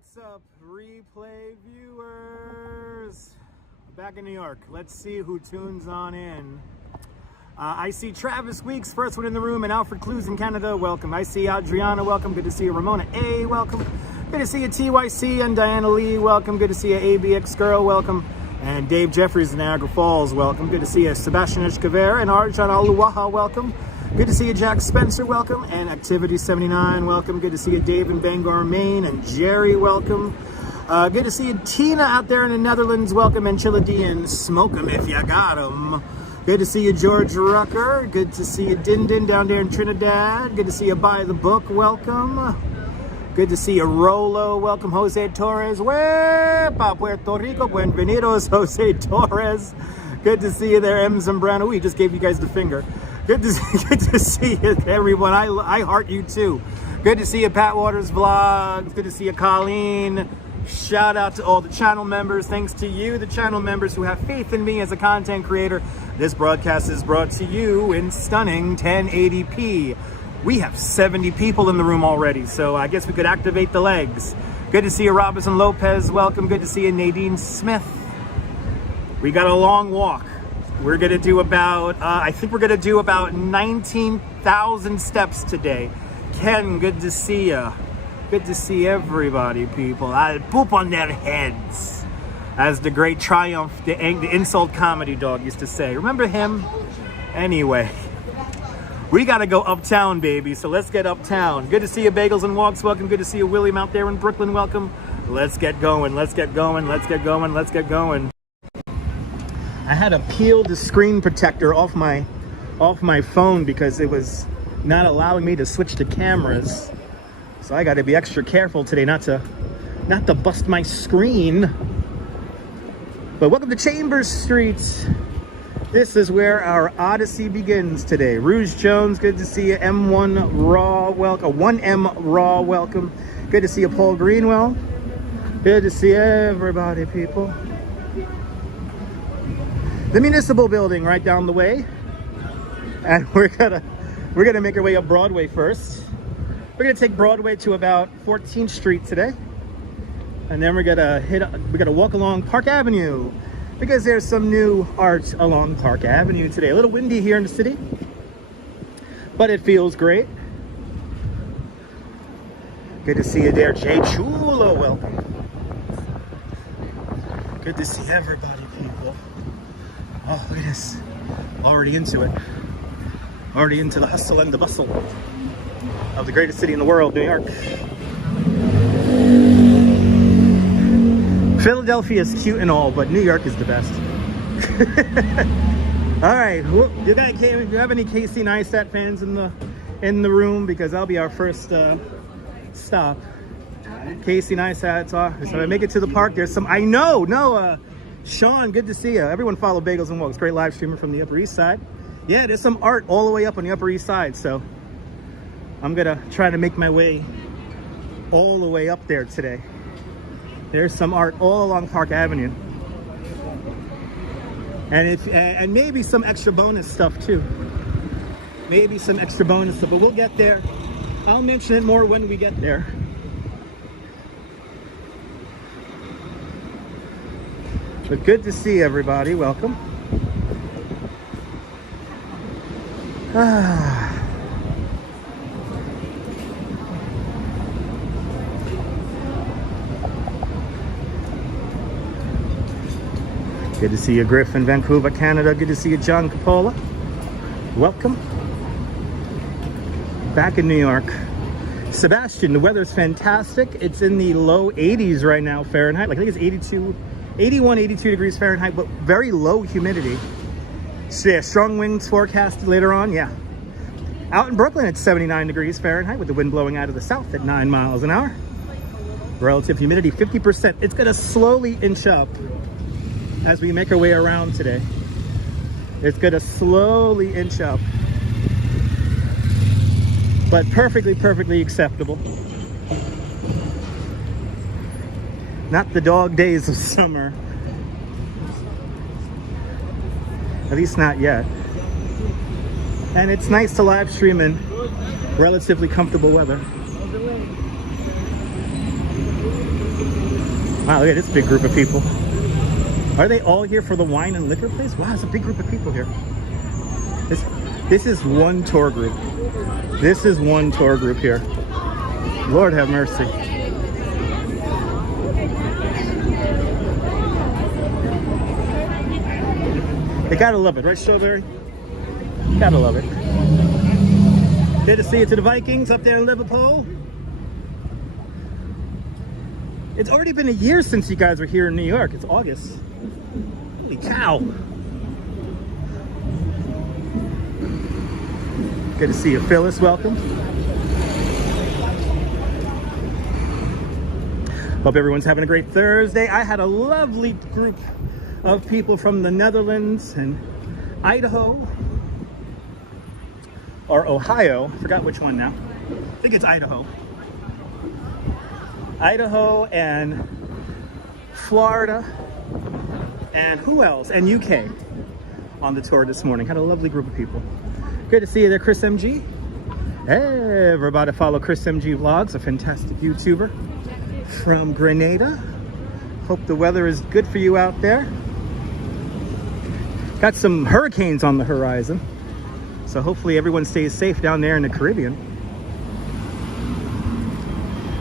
What's up, replay viewers? Back in New York. Let's see who tunes on in. I see Travis Weeks, first one in the room, and Alfred Clues in Canada, welcome. I see Adriana, welcome. Good to see you. Ramona A, welcome. Good to see you. TYC and Diana Lee, welcome. Good to see you. ABX Girl, welcome. And Dave Jeffries in Niagara Falls, welcome. Good to see you. Sebastian Eshkaver and Arjan Aluwaha, welcome. Good to see you. Jack Spencer, welcome. And Activity 79, welcome. Good to see you. Dave in Bangor, Maine. And Jerry, welcome. Good to see you. Tina out there in the Netherlands, welcome. And Chiladian, smoke 'em if you got 'em. Good to see you, George Rucker. Good to see you, Din Din, down there in Trinidad. Good to see you, By the Book, welcome. Good to see you, Rolo, welcome. Jose Torres, Wepa, Puerto Rico, buenvenidos, Jose Torres. Good to see you there, M. Zambrano. We just gave you guys the finger. Good to see you, everyone. I heart you too. Good to see you, Pat Waters Vlogs. Good to see you, Colleen. Shout out to all the channel members. Thanks to you, the channel members who have faith in me as a content creator. This broadcast is brought to you in stunning 1080p. We have 70 people in the room already, so I guess we could activate the legs. Good to see you, Robinson Lopez. Welcome. Good to see you, Nadine Smith. We got a long walk. We're gonna do about, I think we're gonna do about 19,000 steps today. Ken, good to see you. Good to see everybody, people. I'll poop on their heads, as the great Triumph, the insult comedy dog used to say. Remember him? Anyway, we gotta go uptown, baby, so let's get uptown. Good to see you, Bagels and Walks, welcome. Good to see you, William out there in Brooklyn, welcome. Let's get going, let's get going, let's get going, let's get going. I had to peel the screen protector off my phone because it was not allowing me to switch to cameras. So I got to be extra careful today not to bust my screen. But welcome to Chambers Street. This is where our odyssey begins today. Rouge Jones, good to see you. M1 Raw, welcome. 1M Raw, welcome. Good to see you, Paul Greenwell. Good to see everybody, people. The municipal building right down the way, and we're gonna make our way up Broadway first. We're gonna take Broadway to about 14th Street today, and then we're gonna walk along Park Avenue because there's some new art along Park Avenue today. A little windy here in the city, but it feels great. Good to see you there, Jay Chulo. Welcome. Good to see everybody, people. Oh, look at this. Already into it. Already into the hustle and the bustle of the greatest city in the world, New York. Philadelphia is cute and all, but New York is the best. All right, do you have any Casey Neistat fans in the room? Because that'll be our first stop. Casey Neistat. So I make it to the park. There's some. I know. No. Sean, good to see you. Everyone follow Bagels and Walks. Great live streamer from the Upper East Side. Yeah, there's some art all the way up on the Upper East Side, so I'm gonna try to make my way all the way up there today. There's some art all along Park Avenue, and maybe some extra bonus stuff too. Maybe some extra bonus stuff, but we'll get there. I'll mention it more when we get there. But good to see everybody. Welcome. Good to see you, Griff in Vancouver, Canada. Good to see you, John Capola. Welcome. Back in New York. Sebastian, the weather's fantastic. It's in the low 80s right now, Fahrenheit. Like I think it's 81, 82 degrees Fahrenheit, but very low humidity. So yeah, strong winds forecasted later on, yeah. Out in Brooklyn, it's 79 degrees Fahrenheit with the wind blowing out of the south at 9 miles an hour. Relative humidity, 50%. It's gonna slowly inch up as we make our way around today. It's gonna slowly inch up. But perfectly acceptable. Not the dog days of summer. At least not yet. And it's nice to live stream in relatively comfortable weather. Wow, look at this big group of people. Are they all here for the wine and liquor place? Wow, it's a big group of people here. This is one tour group. This is one tour group here. Lord have mercy. You gotta love it, right, Strawberry? Gotta love it. Good to see you to the Vikings up there in Liverpool. It's already been a year since you guys were here in New York. It's August. Holy cow. Good to see you, Phyllis. Welcome. Hope everyone's having a great Thursday. I had a lovely group of people from the Netherlands and Idaho or Ohio. I forgot which one now. I think it's Idaho. Idaho and Florida and who else? And UK on the tour this morning. Had a lovely group of people. Good to see you there, Chris MG. Hey, we're about to follow Chris MG Vlogs, a fantastic YouTuber from Grenada. Hope the weather is good for you out there. Got some hurricanes on the horizon, so hopefully everyone stays safe down there in the Caribbean.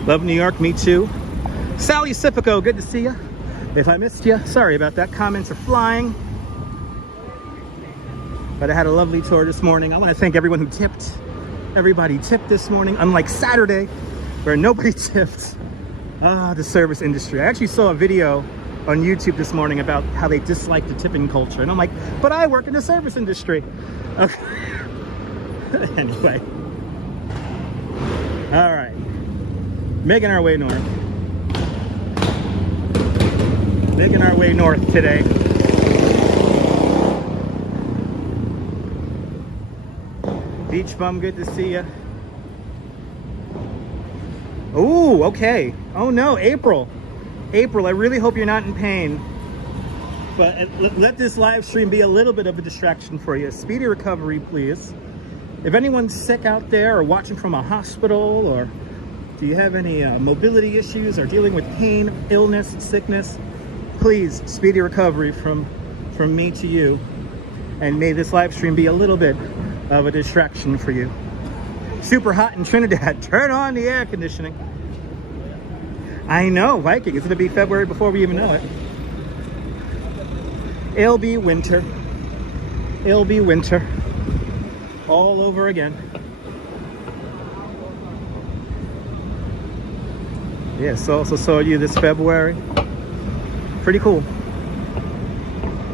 Love New York, me too. Sally Sipico, good to see you. If I missed you, sorry about that. Comments are flying. But I had a lovely tour this morning. I want to thank everyone who tipped. Everybody tipped this morning, unlike Saturday, where nobody tipped. Ah, the service industry. I actually saw a video on YouTube this morning about how they dislike the tipping culture. And I'm like, but I work in the service industry. Okay. Anyway. All right. Making our way north. Making our way north today. Beach Bum, good to see you. Ooh, okay. Oh no, April. April, I really hope you're not in pain. But let this live stream be a little bit of a distraction for you. Speedy recovery, please. If anyone's sick out there or watching from a hospital, or do you have any mobility issues or dealing with pain, illness, sickness, please, speedy recovery from me to you. And may this live stream be a little bit of a distraction for you. Super hot in Trinidad. Turn on the air conditioning. I know, Viking. It's going to be February before we even know it. It'll be winter. It'll be winter. All over again. Yeah, so also saw you this February. Pretty cool.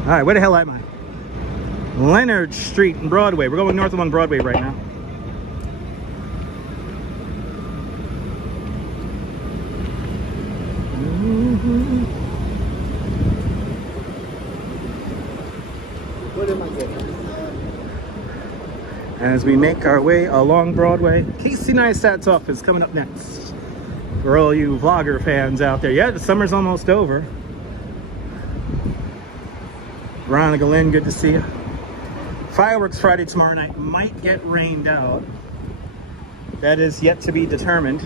All right, where the hell am I? Leonard Street and Broadway. We're going north along Broadway right now. What am I getting? As we make our way along Broadway, Casey Neistat's office coming up next. For all you vlogger fans out there. Yeah, the summer's almost over. Veronica Lynn, good to see you. Fireworks Friday tomorrow night. Might get rained out. That is yet to be determined.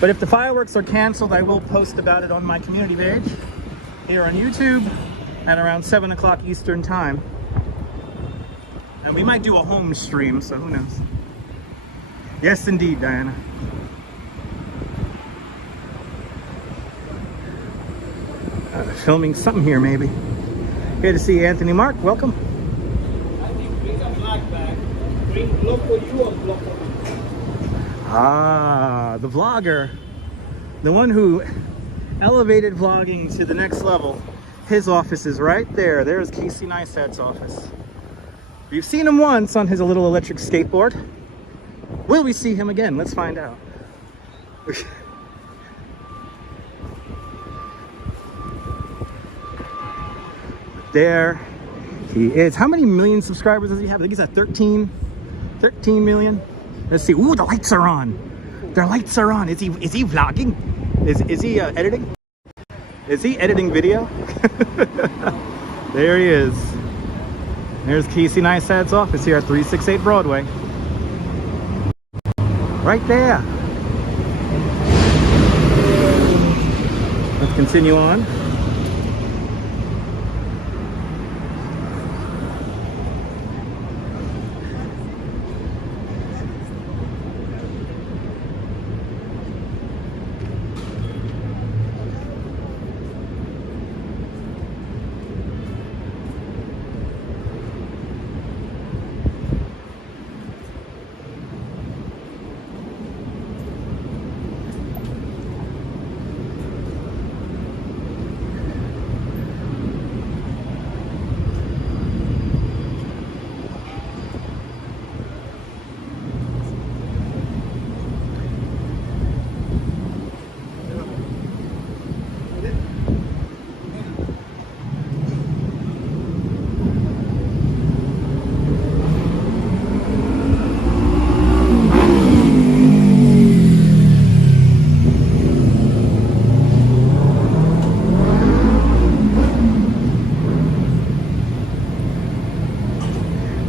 But if the fireworks are canceled, I will post about it on my community page here on YouTube at around 7 o'clock Eastern time. And we might do a home stream, so who knows. Yes, indeed, Diana. Filming something here, maybe. Good to see you, Anthony Mark. Welcome. I think bring a black bag. Bring Bloco, you a Bloco. Ah, the vlogger. The one who elevated vlogging to the next level. His office is right there. There's Casey Neistat's office. We've seen him once on his little electric skateboard. Will we see him again? Let's find out. There he is. How many million subscribers does he have? I think he's at 13 million. Let's see. Ooh, the lights are on. Their lights are on. Is he vlogging? Is he editing? Is he editing video? There he is. There's Casey Neistat's office here at 368 Broadway. Right there. Continue on.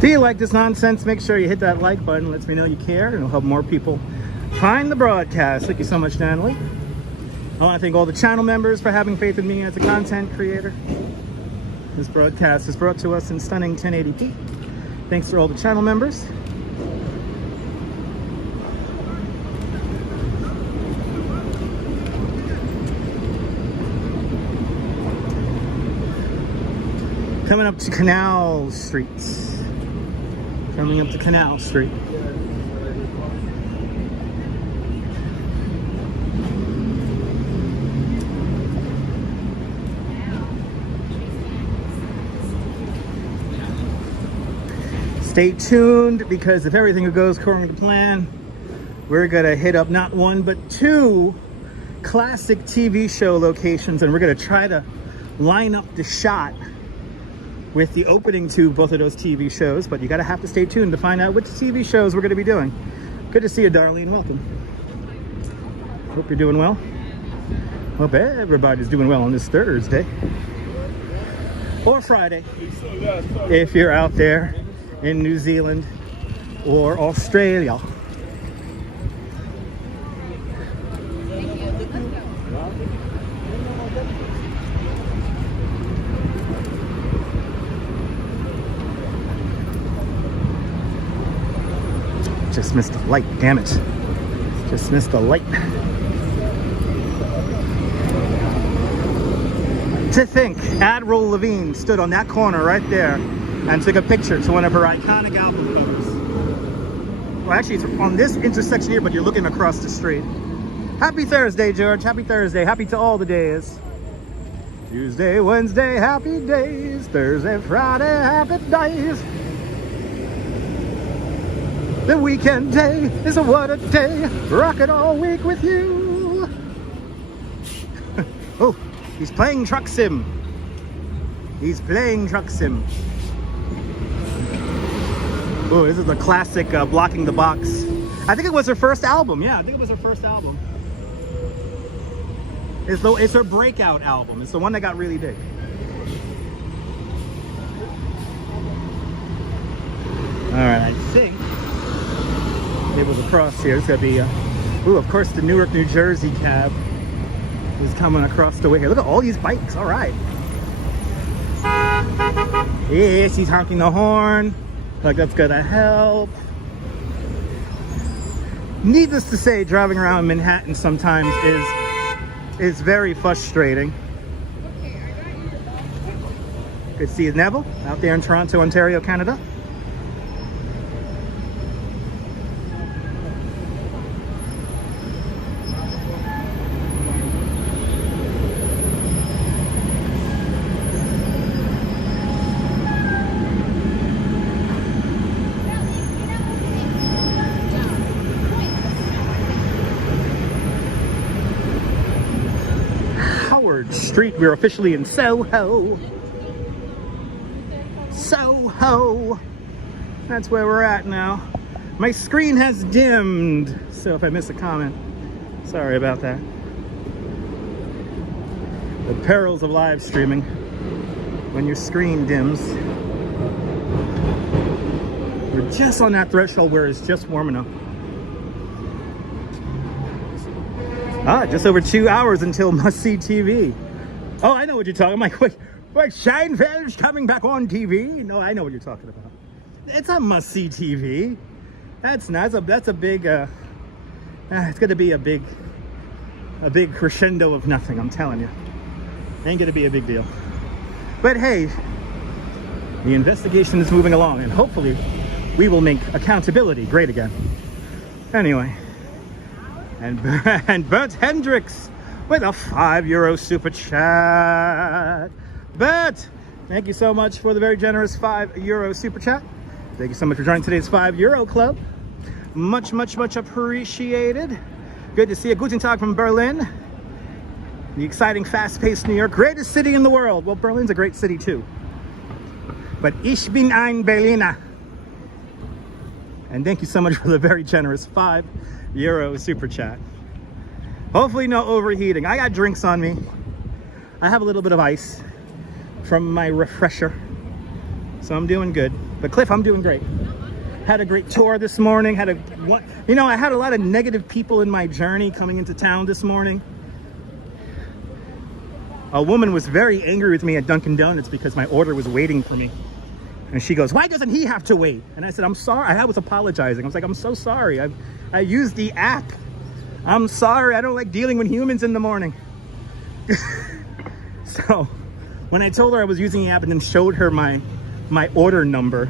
Do you like this nonsense? Make sure you hit that like button. Lets me know you care, and it'll help more people find the broadcast. Thank you so much, Natalie. I want to thank all the channel members for having faith in me as a content creator. This broadcast is brought to us in stunning 1080p. Thanks to all the channel members. Coming up to Canal Street. Coming up to Canal Street. Stay tuned, because if everything goes according to plan, we're gonna hit up not one but two classic TV show locations, and we're gonna try to line up the shot with the opening to both of those TV shows, but you gotta have to stay tuned to find out which TV shows we're gonna be doing. Good to see you, Darlene. Welcome. Hope you're doing well. Hope everybody's doing well on this Thursday. Or Friday, if you're out there in New Zealand or Australia. Just missed the light, damn it. Just missed the light. To think, Admiral Levine stood on that corner right there and took a picture to one of her iconic album covers. Well, actually, it's on this intersection here, but you're looking across the street. Happy Thursday, George. Happy Thursday. Happy to all the days. Tuesday, Wednesday, happy days. Thursday, Friday, happy days. The weekend day is a what a day. Rock it all week with you. Oh, he's playing Truck Sim. He's playing Truck Sim. Oh, this is the classic Blocking the Box. I think it was her first album. Yeah, I think it was her first album. It's her breakout album. It's the one that got really big. All right, I think it was across here. It's gonna be, ooh, of course, the Newark, New Jersey cab is coming across the way here. Look at all these bikes. All right. Yes, he's honking the horn. Like that's gonna help. Needless to say, driving around Manhattan sometimes is very frustrating. Good to see you, Neville, out there in Toronto, Ontario, Canada. Street. We're officially in SoHo. SoHo. That's where we're at now. My screen has dimmed, so if I miss a comment, sorry about that. The perils of live streaming when your screen dims. We're just on that threshold where it's just warm enough. Just over 2 hours until must-see TV. Oh, I know what you're talking about. Wait, Seinfeld's coming back on TV? No, I know what you're talking about. It's a must-see TV. That's nice. That's a big, it's going to be a big crescendo of nothing, I'm telling you. Ain't going to be a big deal. But hey, the investigation is moving along, and hopefully we will make accountability great again. Anyway, and Bert Hendricks with a €5 super chat. Bert, thank you so much for the very generous €5 super chat. Thank you so much for joining today's €5 club. Much, much, much appreciated. Good to see you. Guten Tag from Berlin. The exciting, fast-paced New York, greatest city in the world. Well, Berlin's a great city too. But ich bin ein Berliner. And thank you so much for the very generous €5 super chat. Hopefully no overheating. I got drinks on me. I have a little bit of ice from my refresher. So I'm doing good. But Cliff, I'm doing great. Had a great tour this morning. I had a lot of negative people in my journey coming into town this morning. A woman was very angry with me at Dunkin' Donuts because my order was waiting for me. And she goes, "Why doesn't he have to wait?" And I said, "I'm sorry." I was apologizing. I was like, "I'm so sorry. I used the app. I'm sorry. I don't like dealing with humans in the morning." So when I told her I was using the app and then showed her my order number,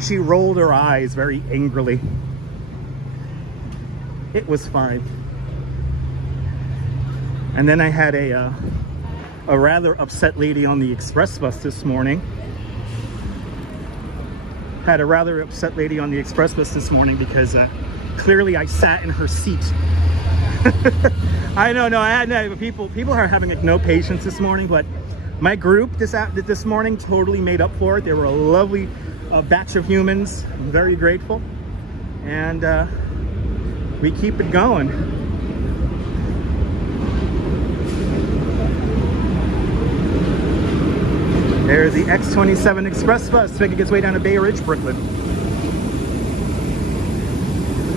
she rolled her eyes very angrily. It was fine. And then I had a rather upset lady on the express bus this morning. Because clearly I sat in her seat. I don't know. I had no, people are having like no patience this morning, but my group this morning totally made up for it. They were a lovely batch of humans. I'm very grateful, and we keep it going. There's the X27 Express bus making its way down to Bay Ridge, Brooklyn.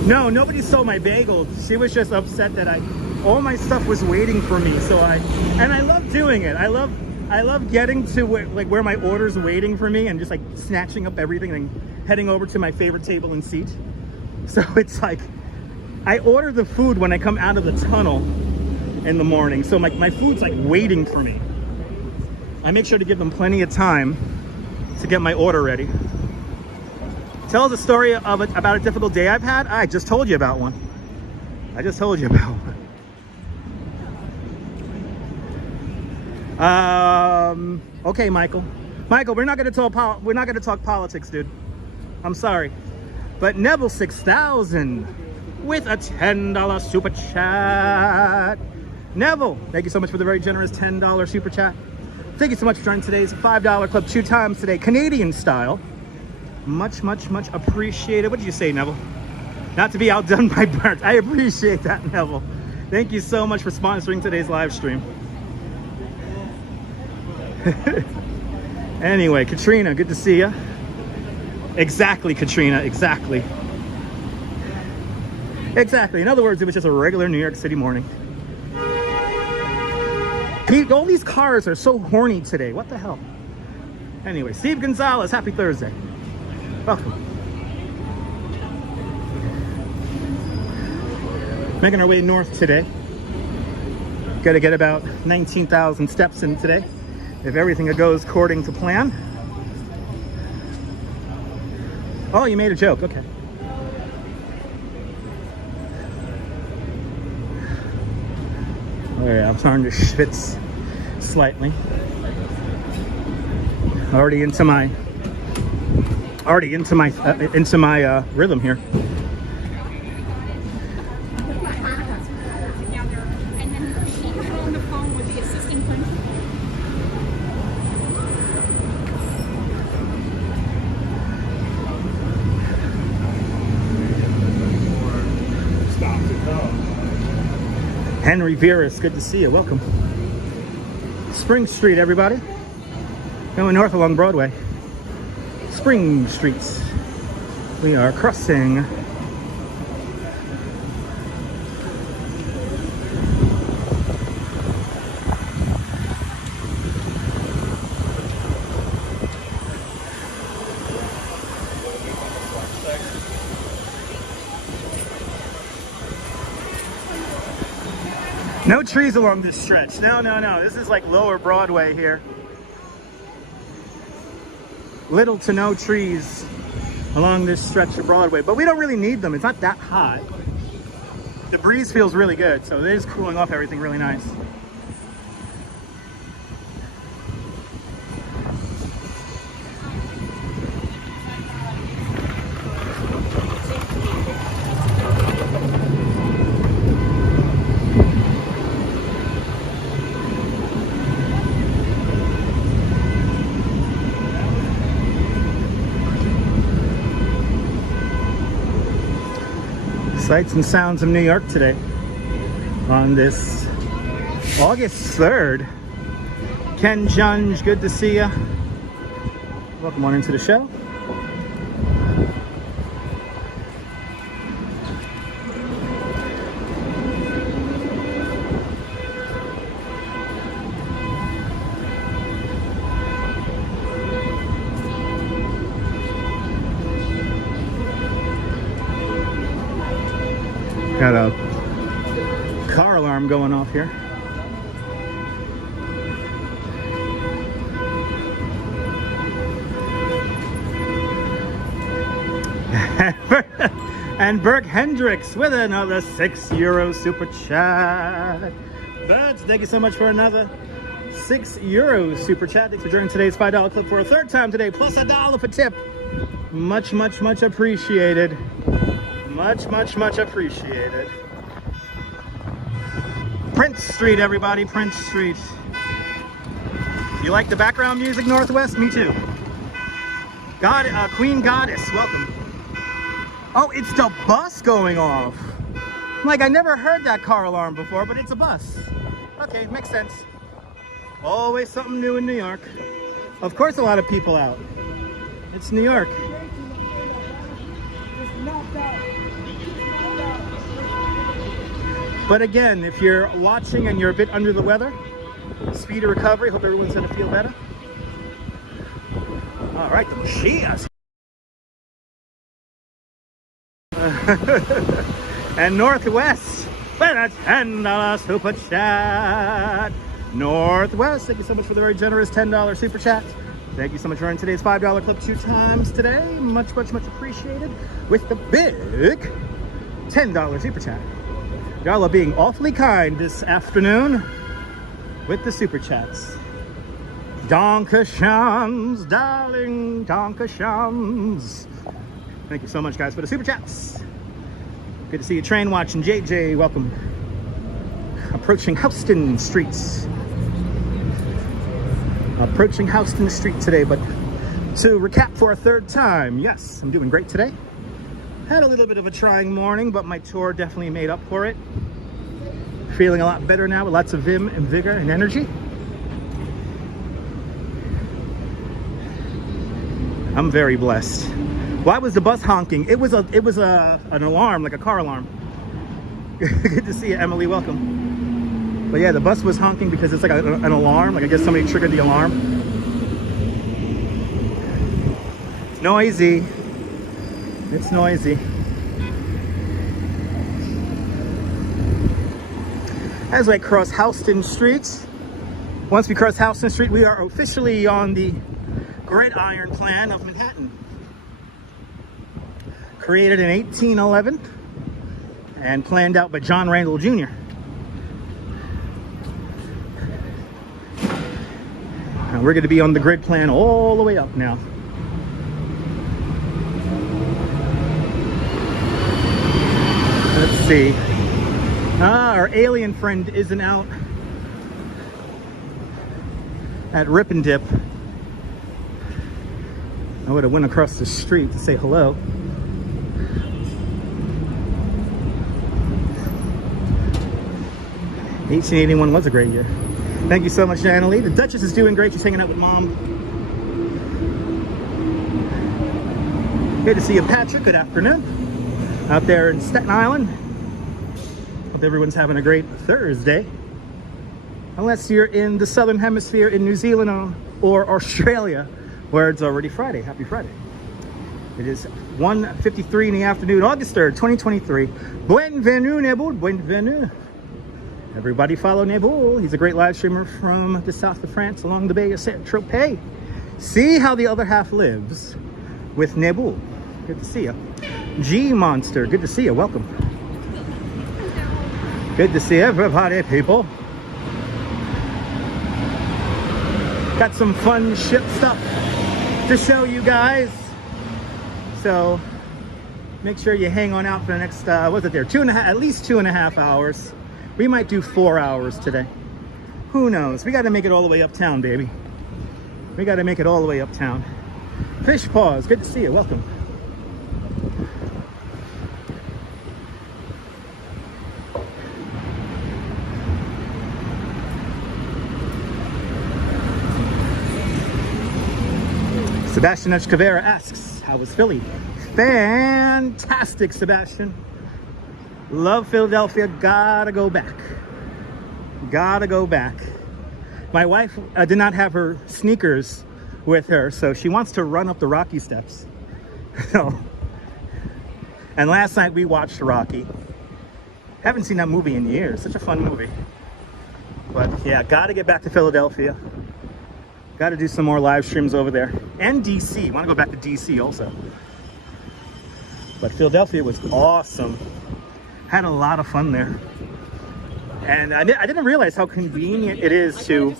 No, nobody stole my bagel. She was just upset that all my stuff was waiting for me. And I love doing it. I love getting to where my order's waiting for me and just like snatching up everything and heading over to my favorite table and seat. So it's like, I order the food when I come out of the tunnel in the morning. So my food's like waiting for me. I make sure to give them plenty of time to get my order ready. Tell us a story about a difficult day I've had. I just told you about one. Okay, Michael, we're not going to talk politics, dude. I'm sorry. But Neville 6000 with a $10 super chat. Neville, thank you so much for the very generous $10 super chat. Thank you so much for joining today's $5 club 2 times today, Canadian style. Much, much, much appreciated. What did you say, Neville? Not to be outdone by Bert. I appreciate that, Neville. Thank you so much for sponsoring today's live stream. Anyway, Katrina, good to see you. Exactly, Katrina, exactly. In other words, it was just a regular New York City morning. All these cars are so horny today. What the hell? Anyway, Steve Gonzalez, happy Thursday. Welcome. Making our way north today. Got to get about 19,000 steps in today, if everything goes according to plan. Oh, you made a joke. Okay. Oh yeah, I'm starting to schwitz slightly. Already into my rhythm here. Henry Veras, good to see you. Welcome. Spring Street, everybody. Going north along Broadway. Spring Streets. We are crossing. No trees along this stretch. No, no, no. This is like lower Broadway here. Little to no trees along this stretch of Broadway, but we don't really need them. It's not that hot. The breeze feels really good, so it is cooling off everything really nice. Sights and sounds of New York today on this August 3rd. Ken Junge, good to see you. Welcome on into the show. Got a car alarm going off here. And Burke Hendricks with another €6 super chat. Birds, thank you so much for another €6 super chat. Thanks for joining today's $5 clip for a third time today, plus $1 for tip. Much, much, much appreciated. Much, much, much appreciated. Prince Street, everybody, Prince Street. You like the background music, Northwest? Me too. Queen Goddess, welcome. Oh, it's the bus going off. Like, I never heard that car alarm before, but it's a bus. Okay, makes sense. Always something new in New York. Of course, a lot of people out. It's New York. But again, if you're watching and you're a bit under the weather, speedy recovery. Hope everyone's gonna feel better. All right, the Mashiach. And Northwest, with a $10 super chat. Northwest, thank you so much for the very generous $10 super chat. Thank you so much for running today's $5 clip 2 times today. Much, much, much appreciated. With the big $10 super chat. Y'all are being awfully kind this afternoon with the super chats. Donkashams, darling, donkashams. Thank you so much, guys, for the super chats. Good to see you, train watching. JJ, welcome. Approaching Houston streets. Approaching Houston Street today, but to recap for a third time, yes, I'm doing great today. Had a little bit of a trying morning, but my tour definitely made up for it. Feeling a lot better now with lots of vim and vigor and energy. I'm very blessed. Why was the bus honking? It was an alarm, like a car alarm. Good to see you, Emily, welcome. But yeah, the bus was honking because it's like an alarm, like I guess somebody triggered the alarm. Noisy. It's noisy. As I cross Houston Street, once we cross Houston Street, we are officially on the Gridiron Plan of Manhattan. Created in 1811 and planned out by John Randall Jr. And we're going to be on the grid plan all the way up now. Let's see. Our alien friend isn't out at Rip and Dip. I would have went across the street to say hello. '1881 was a great year. Thank you so much, Annalie. The Duchess is doing great. She's hanging out with Mom. Good to see you, Patrick. Good afternoon. Out there in Staten Island. Hope everyone's having a great Thursday. Unless you're in the Southern Hemisphere in New Zealand or Australia, where it's already Friday. Happy Friday. It is 1:53 in the afternoon, August 3rd, 2023. Bienvenue, Nebul. Bienvenue. Everybody follow Nebul. He's a great live streamer from the south of France along the Bay of Saint-Tropez. See how the other half lives with Nebul. Good to see you. G Monster, good to see you. Welcome. Good to see everybody, people. Got some fun ship stuff to show you guys. So make sure you hang on out for the next, what's it there? At least 2.5 hours. We might do 4 hours today. Who knows? We got to make it all the way uptown, baby. We got to make it all the way uptown. Fish Paws, good to see you. Welcome. Sebastian Cavera asks, how was Philly? Fantastic, Sebastian. Love Philadelphia. Gotta go back. Gotta go back. My wife did not have her sneakers with her, so she wants to run up the Rocky steps. And last night we watched Rocky. Haven't seen that movie in years. Such a fun movie. But yeah, gotta get back to Philadelphia. Gotta do some more live streams over there. And DC. Want to go back to DC also. But Philadelphia was awesome. Had a lot of fun there. And I didn't realize how convenient it is to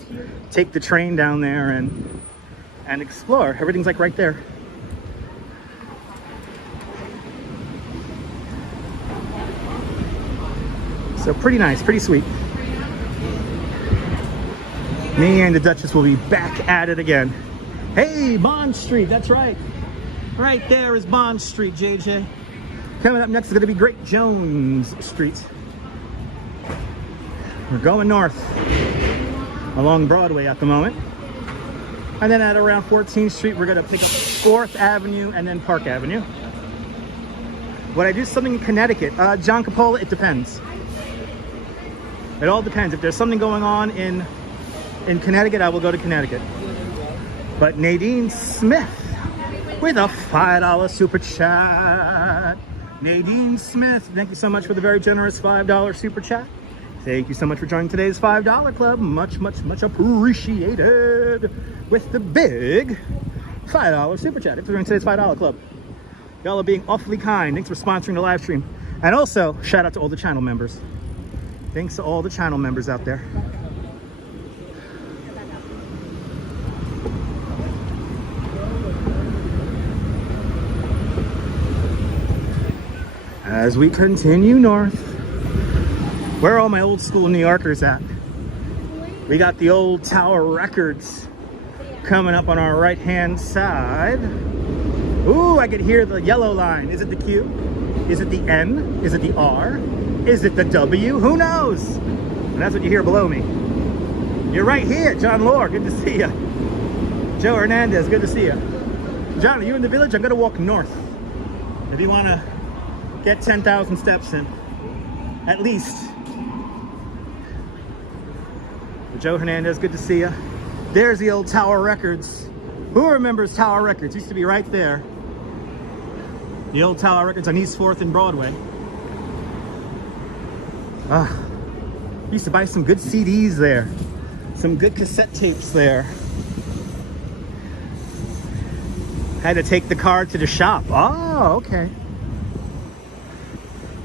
take the train down there and explore. Everything's like right there. So pretty nice, pretty sweet. Me and the Duchess will be back at it again. Hey, Bond Street, that's right. Right there is Bond Street, JJ. Coming up next is going to be Great Jones Street. We're going north along Broadway at the moment. And then at around 14th Street, we're going to pick up 4th Avenue and then Park Avenue. Would I do something in Connecticut? John Capola, it depends. It all depends. If there's something going on in Connecticut, I will go to Connecticut. But Nadine Smith with a $5 super chat. Nadine Smith, thank you so much for the very generous $5 super chat. Thank you so much for joining today's $5 club. Much, much, much appreciated. With the big $5 super chat. Thanks for joining today's $5 club. Y'all are being awfully kind. Thanks for sponsoring the live stream. And also, shout out to all the channel members. Thanks to all the channel members out there. As we continue north, where are all my old school New Yorkers at? We got the old Tower Records coming up on our right hand side. Ooh, I could hear the yellow line. Is it the Q? Is it the N? Is it the R? Is it the W? Who knows? And that's what you hear below me. You're right here, John Lore. Good to see you. Joe Hernandez, good to see you. John, are you in the village? I'm going to walk north. If you want to get 10,000 steps in, at least. Joe Hernandez, good to see you. There's the old Tower Records. Who remembers Tower Records? Used to be right there. The old Tower Records on East 4th and Broadway. Used to buy some good CDs there. Some good cassette tapes there. Had to take the car to the shop. Oh, okay.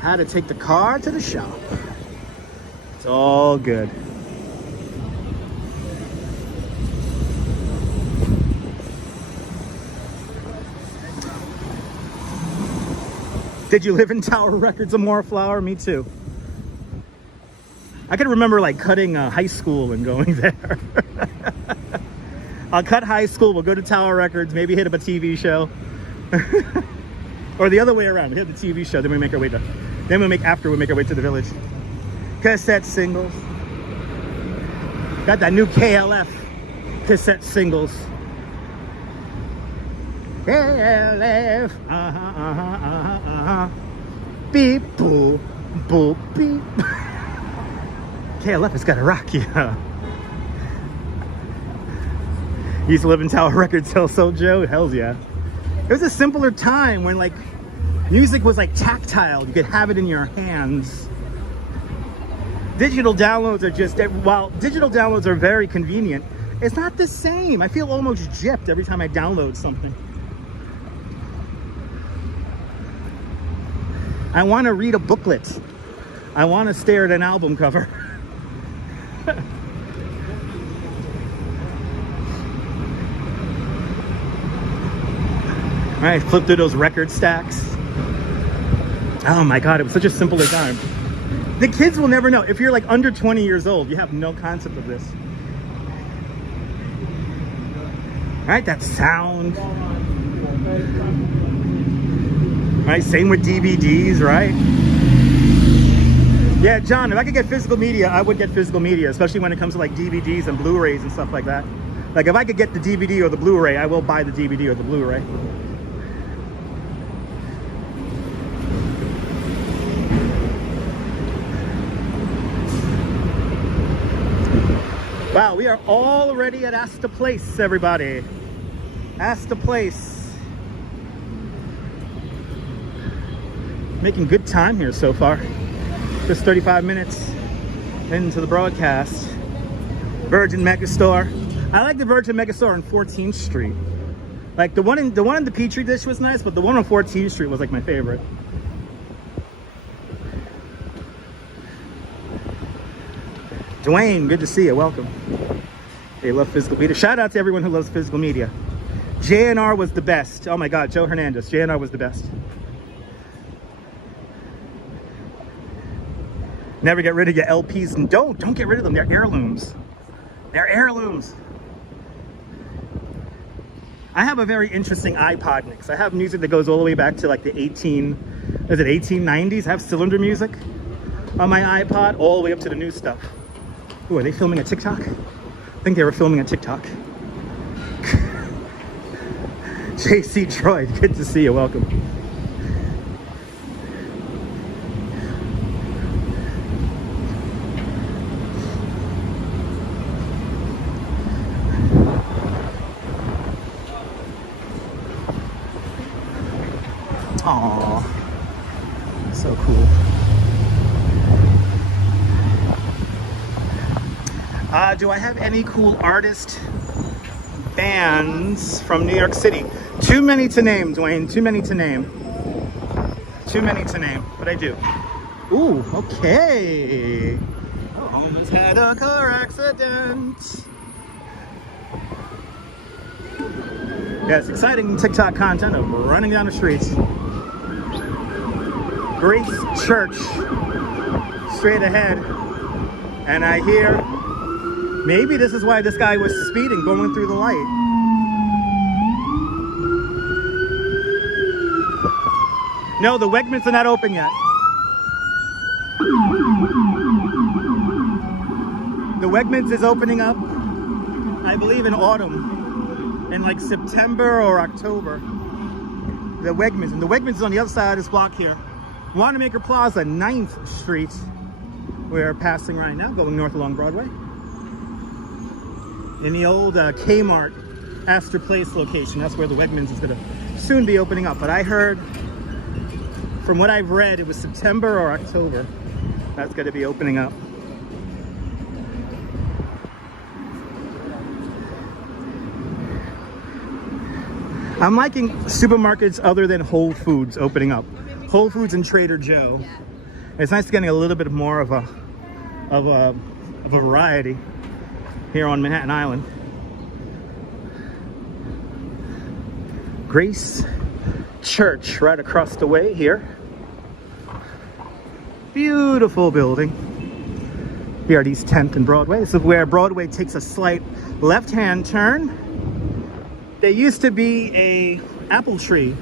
Had to take the car to the shop. It's all good. Did you live in Tower Records, Amora Flower? Me too. I can remember like cutting high school and going there. I'll cut high school, we'll go to Tower Records, maybe hit up a TV show. Or the other way around, we hit the TV show, then we make our way to, then we make our way to the village. Cassette singles. Got that new KLF cassette singles. KLF, beep, boop, boop, beep. KLF has got to rock you. You used to live in Tower Records, so Joe? Hells yeah. It was a simpler time when like music was like tactile. You could have it in your hands. Digital downloads are just, while digital downloads are very convenient, it's not the same. I feel almost gypped every time I download something. I want to read a booklet. I want to stare at an album cover. All right, flip through those record stacks. Oh my God, it was such a simpler time. The kids will never know. If you're like under 20 years old, you have no concept of this. All right, that sound. Right, same with DVDs, right? Yeah, John, if I could get physical media, I would get physical media, especially when it comes to like DVDs and Blu-rays and stuff like that. Like if I could get the DVD or the Blu-ray, I will buy the DVD or the Blu-ray. Wow, we are already at Astor Place, everybody. Astor Place. Making good time here so far. Just 35 minutes into the broadcast. Virgin Megastore. I like the Virgin Megastore on 14th Street. Like the one in the Petri Dish was nice, but the one on 14th Street was like my favorite. Dwayne, good to see you. Welcome. They love physical media. Shout out to everyone who loves physical media. JNR was the best. Oh my God, Joe Hernandez. JNR was the best. Never get rid of your LPs, and don't get rid of them. They're heirlooms. They're heirlooms. I have a very interesting iPod mix. I have music that goes all the way back to like the 1890s. I have cylinder music on my iPod all the way up to the new stuff. Ooh, are they filming a TikTok? I think they were filming a TikTok. JC Droid, good to see you. Welcome. Aww, so cool. Do I have any cool artist bands from New York City? Too many to name, Dwayne. Too many to name. Too many to name, but I do. Ooh, okay. Almost had a car accident. Yes, exciting TikTok content of running down the streets. Grace Church, straight ahead. And I hear, maybe this is why this guy was speeding, going through the light. No, the Wegmans are not open yet. The Wegmans is opening up, I believe, in autumn, in like September or October. The Wegmans, and the Wegmans is on the other side of this block here. Wanamaker Plaza, 9th Street. We're passing right now, going north along Broadway. In the old Kmart Astor Place location, that's where the Wegmans is going to soon be opening up. But I heard, from what I've read, it was September or October that's going to be opening up. I'm liking supermarkets other than Whole Foods opening up. Whole Foods and Trader Joe. It's nice getting a little bit more of a variety here on Manhattan Island. Grace Church right across the way here. Beautiful building. Here are these 10th and Broadway. This is where Broadway takes a slight left-hand turn. There used to be a apple tree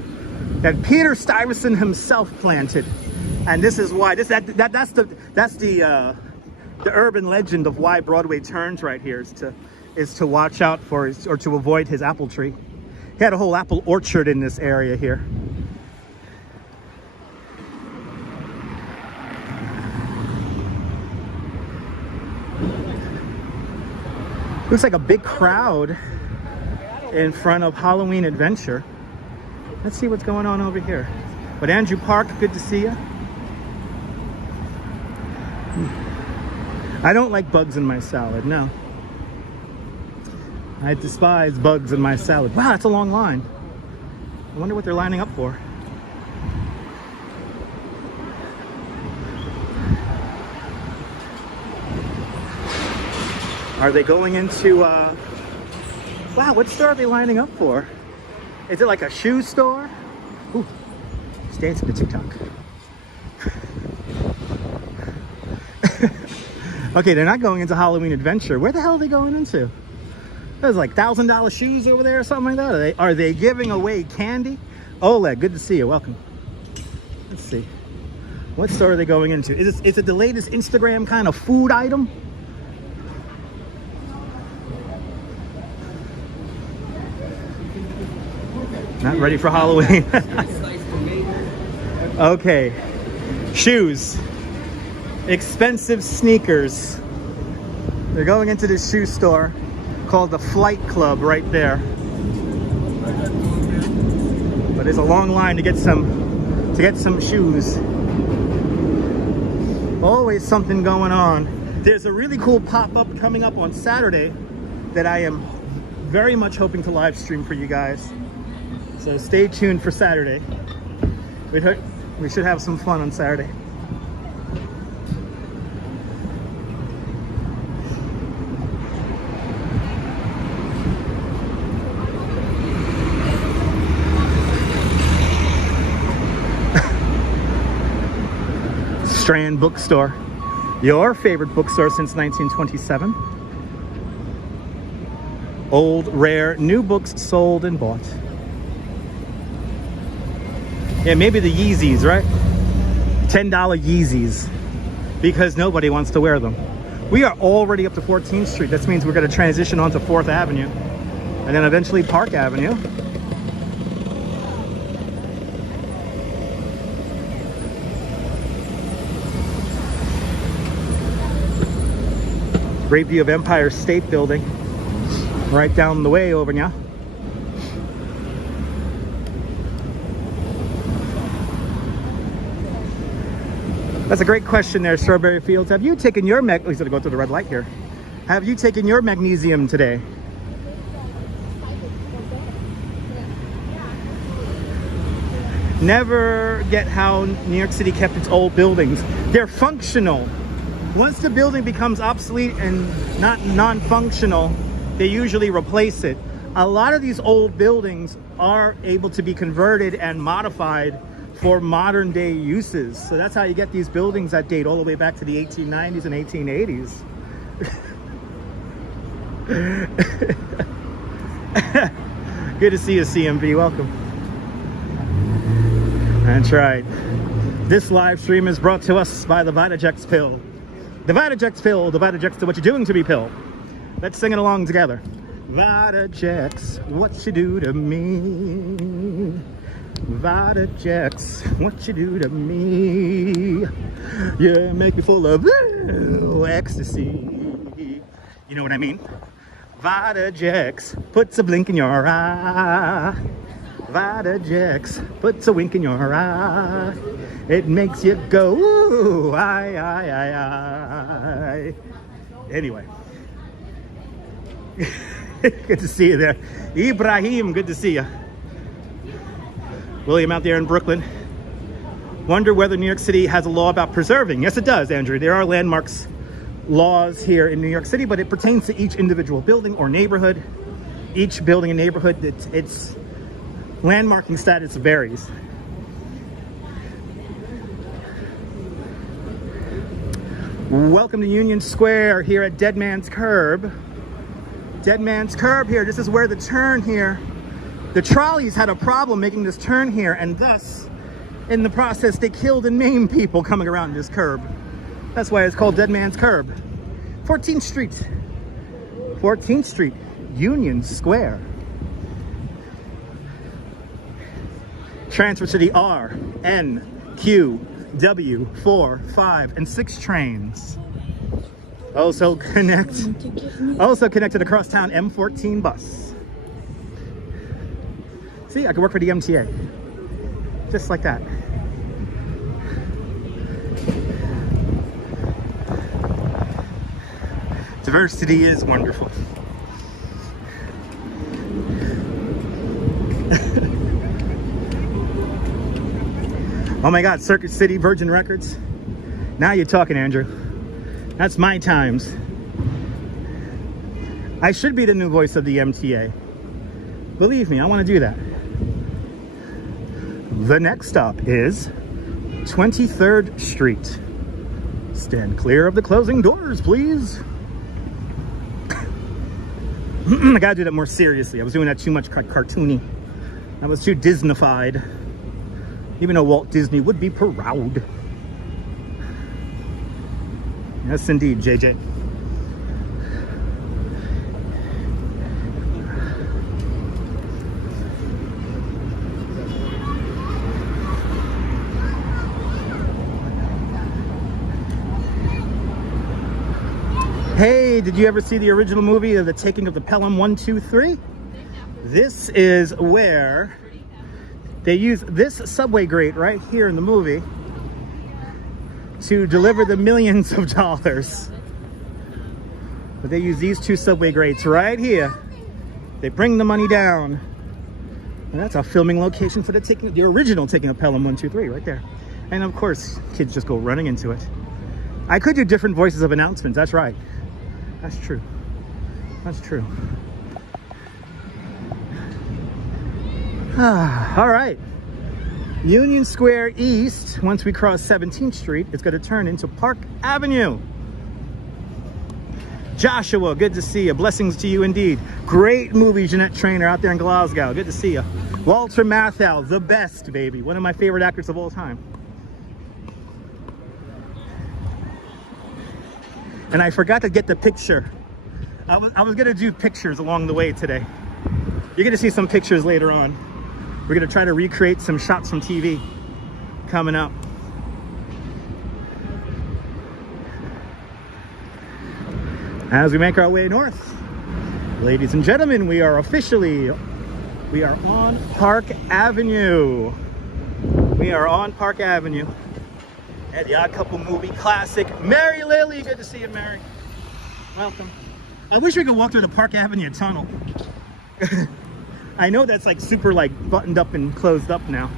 that Peter Stuyvesant himself planted, and this is why that's the urban legend of why Broadway turns right here, is to watch out for or to avoid his apple tree. He had a whole apple orchard in this area here. Looks like a big crowd in front of Halloween Adventure. Let's see what's going on over here. But Andrew Park, good to see you. I don't like bugs in my salad, no. I despise bugs in my salad. Wow, that's a long line. I wonder what they're lining up for. Are they going into, wow, what store are they lining up for? Is it like a shoe store? Ooh, it's dancing to TikTok. Okay, they're not going into Halloween Adventure. Where the hell are they going into? There's like $1,000 shoes over there or something like that. Are they giving away candy? Oleg, good to see you. Welcome. Let's see. What store are they going into? Is it the latest Instagram kind of food item? Not ready for Halloween. Okay. Shoes. Expensive sneakers. They're going into this shoe store called the Flight Club right there. But there's a long line to get some shoes. Always something going on. There's a really cool pop-up coming up on Saturday that I am very much hoping to live stream for you guys. So stay tuned for Saturday. We should have some fun on Saturday. Strand Bookstore, your favorite bookstore since 1927. Old, rare, new books sold and bought. Yeah, maybe the Yeezys, right? $10 Yeezys, because nobody wants to wear them. We are already up to 14th Street. That means we're going to transition onto 4th Avenue and then eventually Park Avenue. Great view of Empire State Building right down the way over now. That's a great question there, Strawberry Fields. Have you taken your he's gonna go through the red light here. Have you taken your magnesium today? Never get how New York City kept its old buildings. They're functional. Once the building becomes obsolete and not non-functional, they usually replace it. A lot of these old buildings are able to be converted and modified for modern day uses. So that's how you get these buildings that date all the way back to the 1890s and 1880s. Good to see you, CMV. Welcome. That's right. This live stream is brought to us by the Vitajex pill. The Vitajex pill, the Vitajex to what you're doing to me pill. Let's sing it along together. Vitajex, what you do to me. Vitajex, what you do to me. You make me full of ecstasy. You know what I mean? Vitajex puts a blink in your eye. Vitajex puts a wink in your eye. It makes you go, ooh, I. Anyway. Good to see you there. Ibrahim, good to see you. William out there in Brooklyn. Wonder whether New York City has a law about preserving. Yes, it does, Andrew. There are landmarks laws here in New York City, but it pertains to each individual building or neighborhood. Each building and neighborhood, its landmarking status varies. Welcome to Union Square here at Dead Man's Curb. Dead Man's Curb here. This is where the turn here. The trolleys had a problem making this turn here, and thus, in the process, they killed and maimed people coming around this curb. That's why it's called Dead Man's Curb. 14th Street. 14th Street, Union Square. Transfer to the R, N, Q, W, 4, 5, and 6 trains. Also connected across town M14 bus. See, I could work for the MTA. Just like that. Diversity is wonderful. Oh my God, Circuit City, Virgin Records. Now you're talking, Andrew. That's my times. I should be the new voice of the MTA. Believe me, I want to do that. The next stop is 23rd Street. Stand clear of the closing doors, please. I gotta do that more seriously. I was doing that too much cartoony. That was too Disney-fied. Even though Walt Disney would be proud. Yes, indeed, JJ. Hey, did you ever see the original movie of The Taking of the Pelham 1, 2, 3? This is where they use this subway grate right here in the movie to deliver the millions of dollars. But they use these two subway grates right here. They bring the money down. And that's a filming location for the original Taking of Pelham 1, 2, 3 right there. And of course, kids just go running into it. I could do different voices of announcements, that's right. That's true. That's true. All right. Union Square East, once we cross 17th Street, it's going to turn into Park Avenue. Joshua, good to see you. Blessings to you indeed. Great movie, Jeanette Trainer, out there in Glasgow. Good to see you. Walter Matthau, the best, baby. One of my favorite actors of all time. And I forgot to get the picture. I was going to do pictures along the way today. You're going to see some pictures later on. We're going to try to recreate some shots from TV coming up. As we make our way north, ladies and gentlemen, we are on Park Avenue. We are on Park Avenue. At the Odd Couple movie classic. Mary Lily, good to see you, Mary. Welcome. I wish we could walk through the Park Avenue tunnel. I know that's like super like buttoned up and closed up now.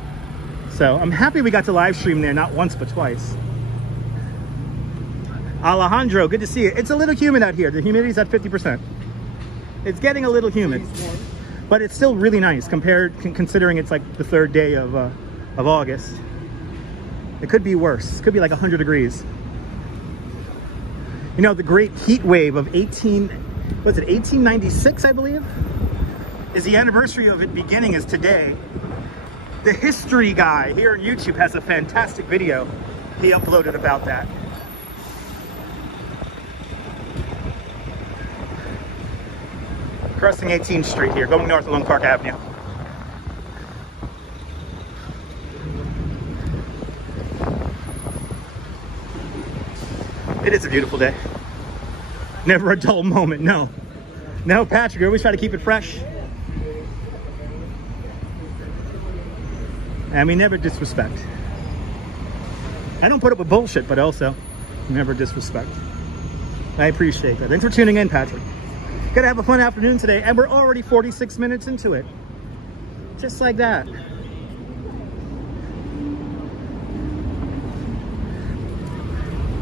So I'm happy we got to live stream there, not once but twice. Alejandro, good to see you. It's a little humid out here. The humidity's at 50%. It's getting a little humid, but it's still really nice considering it's like the third day of August. It could be worse. It could be like 100 degrees. You know, the great heat wave of 1896, I believe, is the anniversary of it beginning is today. The history guy here on YouTube has a fantastic video he uploaded about that. Crossing 18th Street here, going north along Park Avenue. It is a beautiful day. Never a dull moment, no. No, Patrick, we always try to keep it fresh. And we never disrespect. I don't put up with bullshit, but also never disrespect. I appreciate that. Thanks for tuning in, Patrick. Gonna have a fun afternoon today, and we're already 46 minutes into it. Just like that.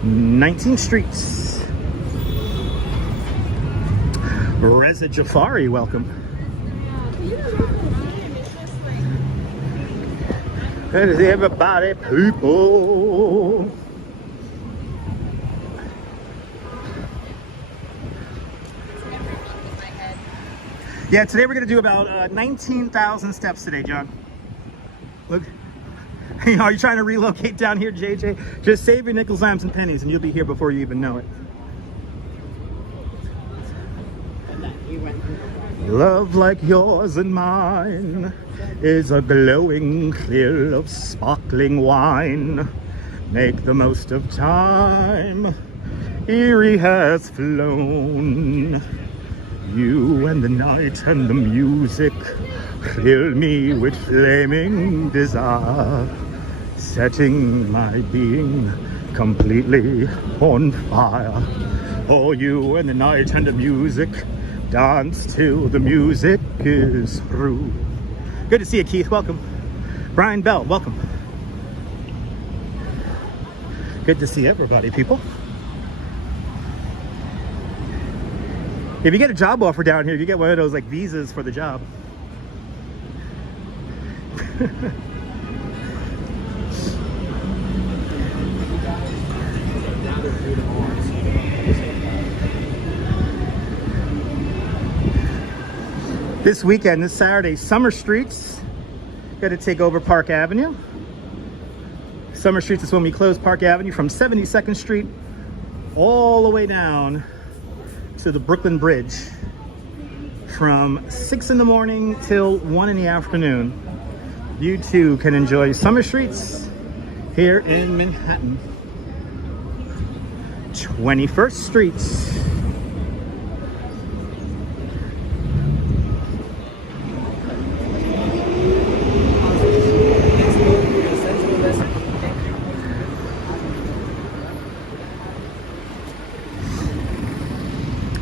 Nineteenth Streets. Reza Jafari, welcome. That is everybody, people. Yeah, today we're gonna do about 19,000 steps today, John. Look. Are you trying to relocate down here, JJ? Just save your nickels, dimes, and pennies, and you'll be here before you even know it. Love like yours and mine is a glowing clear of sparkling wine. Make the most of time. Erie has flown. You and the night and the music fill me with flaming desire, setting my being completely on fire. Oh, you and the night and the music, dance till the music is through. Good to see you, Keith. Welcome. Brian Bell, welcome. Good to see everybody, people. If you get a job offer down here, you get one of those like visas for the job. This weekend, this Saturday, Summer Streets got to take over Park Avenue. Summer Streets is when we close Park Avenue from 72nd Street all the way down to the Brooklyn Bridge from 6 in the morning till 1 in the afternoon. You too can enjoy Summer Streets here in Manhattan. 21st Street.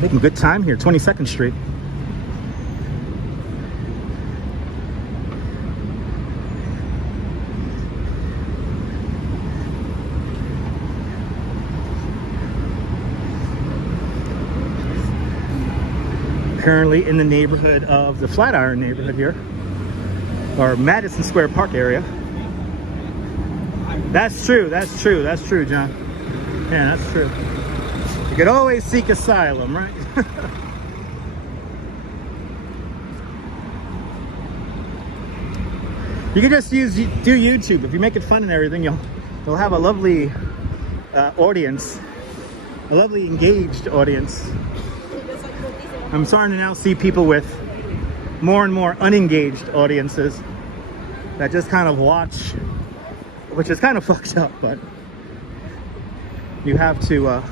Making good time here, 22nd Street. Currently in the neighborhood of the Flatiron neighborhood here, or Madison Square Park area. That's true, John. Yeah, that's true. You could always seek asylum, right? You can just do YouTube. If you make it fun and everything, you'll have a lovely audience, a lovely engaged audience. I'm starting to now see people with more and more unengaged audiences that just kind of watch, which is kind of fucked up, but you have to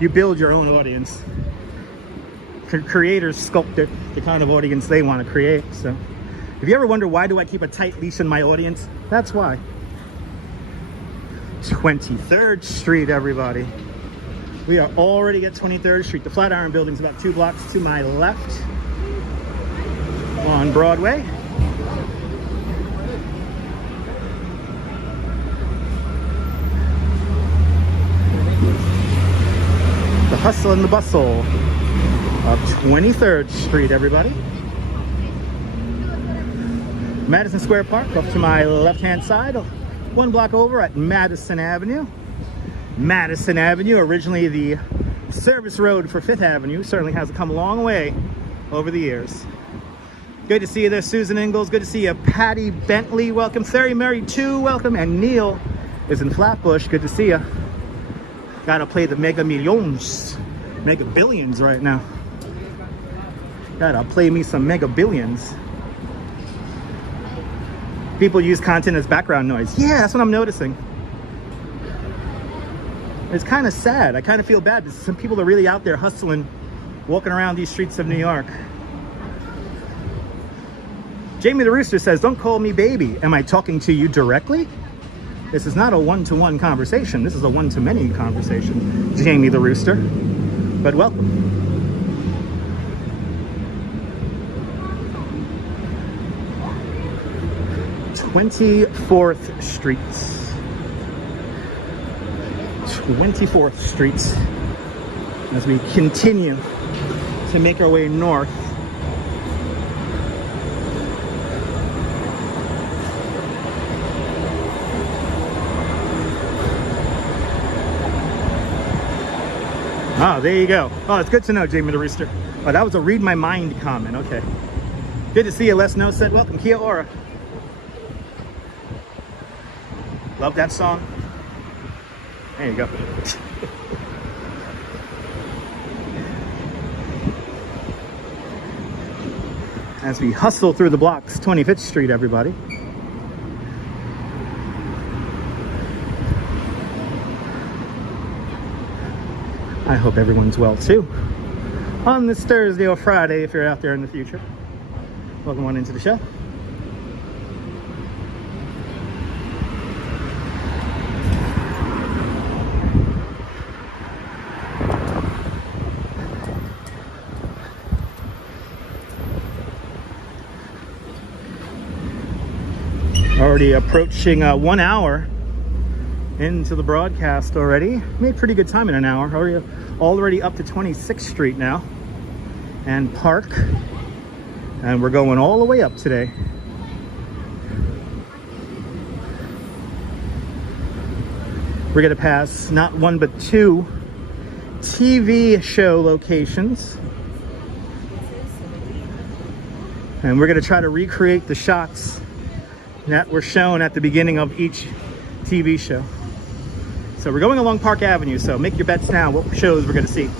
you build your own audience. Creators sculpt it, the kind of audience they want to create. So if you ever wonder why do I keep a tight leash on my audience, that's why. 23rd Street, everybody. We are already at 23rd Street. The Flatiron Building's about 2 blocks to my left on Broadway. The hustle and the bustle of 23rd Street, everybody. Madison Square Park up to my left-hand side, 1 block over at Madison Avenue. Madison Avenue, originally the service road for 5th Avenue, certainly has come a long way over the years. Good to see you there, Susan Ingalls. Good to see you, Patty Bentley. Welcome. Theri Mary 2, welcome. And Neil is in Flatbush. Good to see you. Gotta play the Mega Millions, Mega Billions right now. Gotta play me some Mega Billions. People use content as background noise. Yeah, that's what I'm noticing. It's kind of sad. I kind of feel bad. Some people are really out there hustling, walking around these streets of New York. Jamie the Rooster says, don't call me baby. Am I talking to you directly? This is not a one-to-one conversation. This is a one-to-many conversation, Jamie the Rooster. But welcome. (24th Street). 24th Street as we continue to make our way north. Oh, there you go. Oh, it's good to know, Jamie the Rooster. Oh, that was a read my mind comment. Okay. Good to see you, Les No said. Welcome, Kia Ora. Love that song. There you go. As we hustle through the blocks, 25th Street, everybody. I hope everyone's well too. On this Thursday or Friday, if you're out there in the future. Welcome on into the show. Already approaching 1 hour into the broadcast already. Made pretty good time in an hour. Already up to 26th Street now. And Park. And we're going all the way up today. We're gonna pass not one but two TV show locations. And we're gonna try to recreate the shots that were shown at the beginning of each TV show. So we're going along Park Avenue, so make your bets now what shows we're gonna see.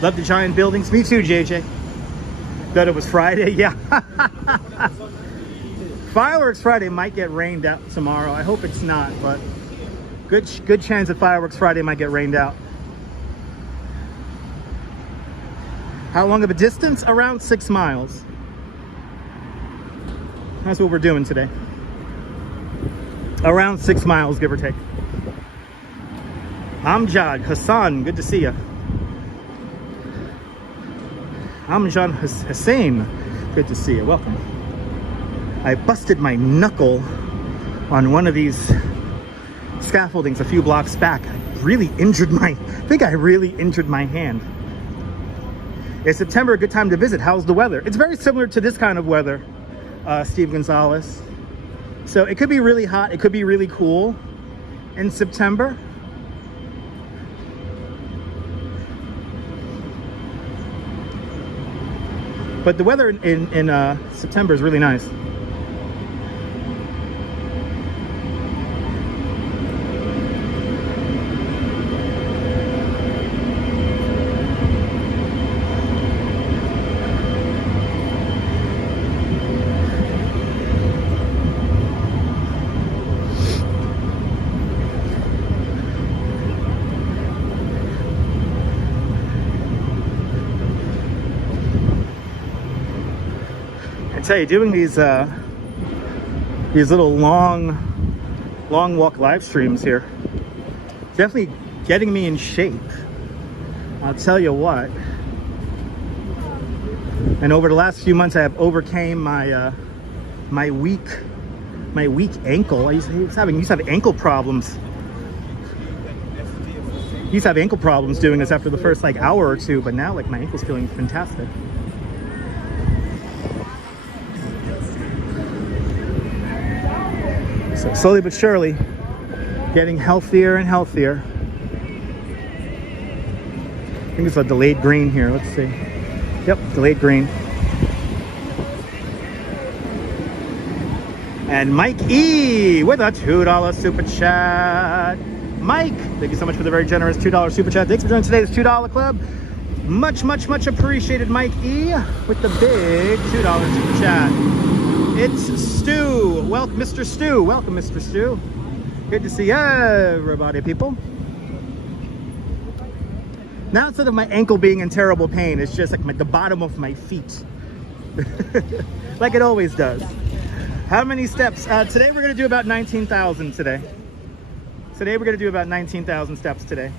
Love the giant buildings. Me too, JJ. Thought it was Friday, yeah. Fireworks Friday might get rained out tomorrow. I hope it's not, but good chance that Fireworks Friday might get rained out. How long of a distance? Around 6 miles. That's what we're doing today. Around 6 miles, give or take. Amjad Hassan, good to see you. Amjad Hussein, good to see you. Welcome. I busted my knuckle on one of these scaffoldings a few blocks back. I think I really injured my hand. Is September a good time to visit? How's the weather? It's very similar to this kind of weather, Steve Gonzalez. So it could be really hot, it could be really cool in September. But the weather in September is really nice. I tell you, doing these little long walk live streams here, definitely getting me in shape. I'll tell you what. And over the last few months, I have overcame my my weak ankle. I used to have ankle problems. Used to have ankle problems doing this after the first hour or two, but now my ankle's feeling fantastic. So slowly but surely, getting healthier and healthier. I think it's a delayed green here. Let's see. Yep, delayed green. And Mike E with a $2 super chat. Mike, thank you so much for the very generous $2 super chat. Thanks for joining today's $2 club. Much appreciated, Mike E with the big $2 super chat. It's Stu. Welcome, Mr. Stu. Welcome, Mr. Stu. Good to see everybody, people. Now, instead of my ankle being in terrible pain, it's just the bottom of my feet. Like it always does. How many steps? Today we're going to do about 19,000 today. Today we're going to do about 19,000 steps today.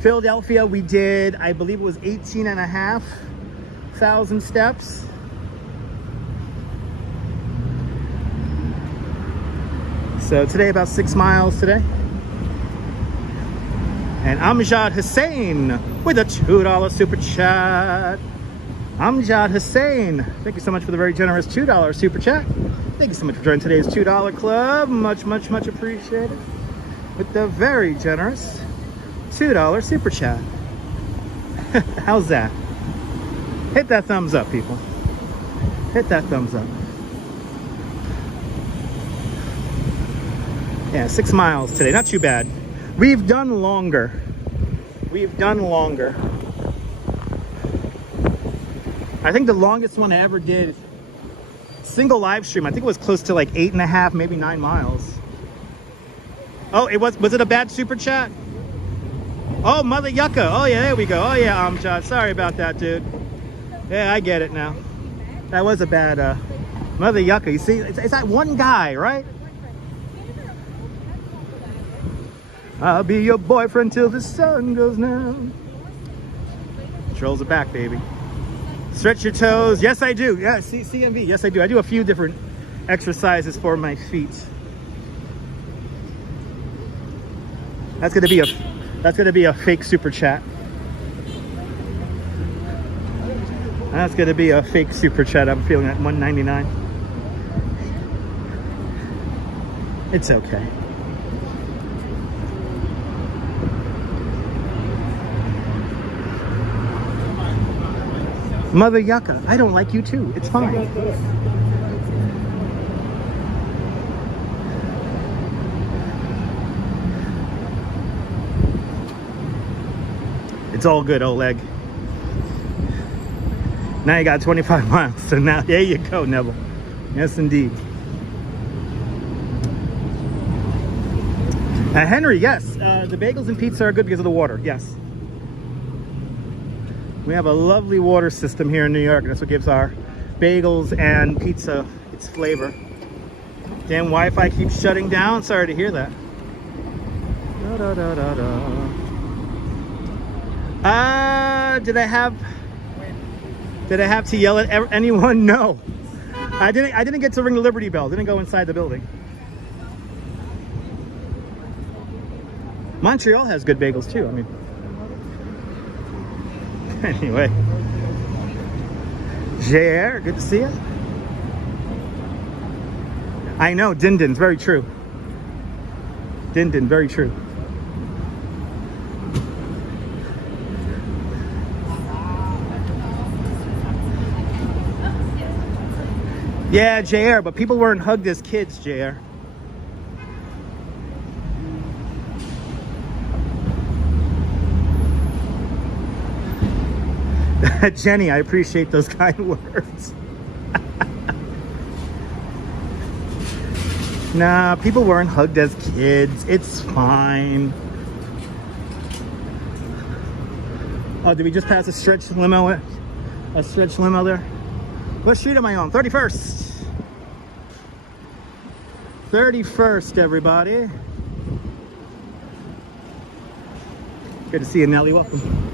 Philadelphia, we did, I believe it was 18,500 steps. So today about 6 miles today. And Amjad Hussein with a $2 super chat. Amjad Hussein, thank you so much for the very generous $2 super chat. Thank you so much for joining today's $2 club. Much appreciated. With the very generous $2 super chat. How's that? Hit that thumbs up, people. Hit that thumbs up. Yeah, 6 miles today, not too bad. We've done longer. I think the longest one I ever did, single live stream, I think it was close to 8.5, maybe 9 miles. Oh, was it a bad super chat? Oh, Mother Yucca. Oh yeah, there we go. Oh yeah, Amjad. Sorry about that, dude. Yeah, I get it now. That was a bad Mother Yucca. You see, it's that one guy, right? I'll be your boyfriend till the sun goes down. Controls are back, baby. Stretch your toes. Yes, I do. Yeah, CMV. Yes, I do. I do a few different exercises for my feet. That's gonna be a fake super chat. That's gonna be a fake super chat. I'm feeling at 199. It's okay. Mother Yucca, I don't like you too. It's fine. It's all good, Oleg. Now you got 25 miles, so now there you go, Neville. Yes, indeed. Henry, yes, the bagels and pizza are good because of the water, yes. We have a lovely water system here in New York, and that's what gives our bagels and pizza its flavor. Damn Wi-Fi keeps shutting down. Sorry to hear that. Da, da, da, da. Did I have to yell at anyone? No. I didn't get to ring the Liberty Bell. Didn't go inside the building. Montreal has good bagels too. I mean, anyway. JR, good to see you. I know, Dindin's very true. Dindin, very true. Yeah, JR, but people weren't hugged as kids, JR. Jenny, I appreciate those kind words. Nah, people weren't hugged as kids. It's fine. Oh, did we just pass a stretch limo? A stretch limo there? What street am I on? 31st. 31st, everybody. Good to see you, Nelly. Welcome.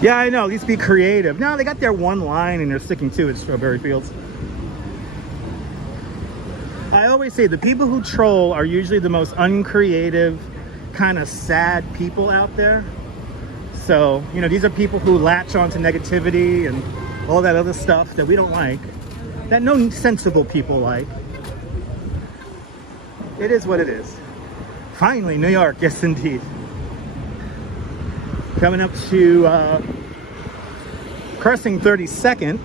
Yeah, I know. At least be creative. No, they got their one line and they're sticking to it, Strawberry Fields. I always say the people who troll are usually the most uncreative, kind of sad people out there. So, you know, these are people who latch onto negativity and all that other stuff that we don't like, that no sensible people like. It is what it is. Finally, New York. Yes, indeed. Coming up to crossing 32nd.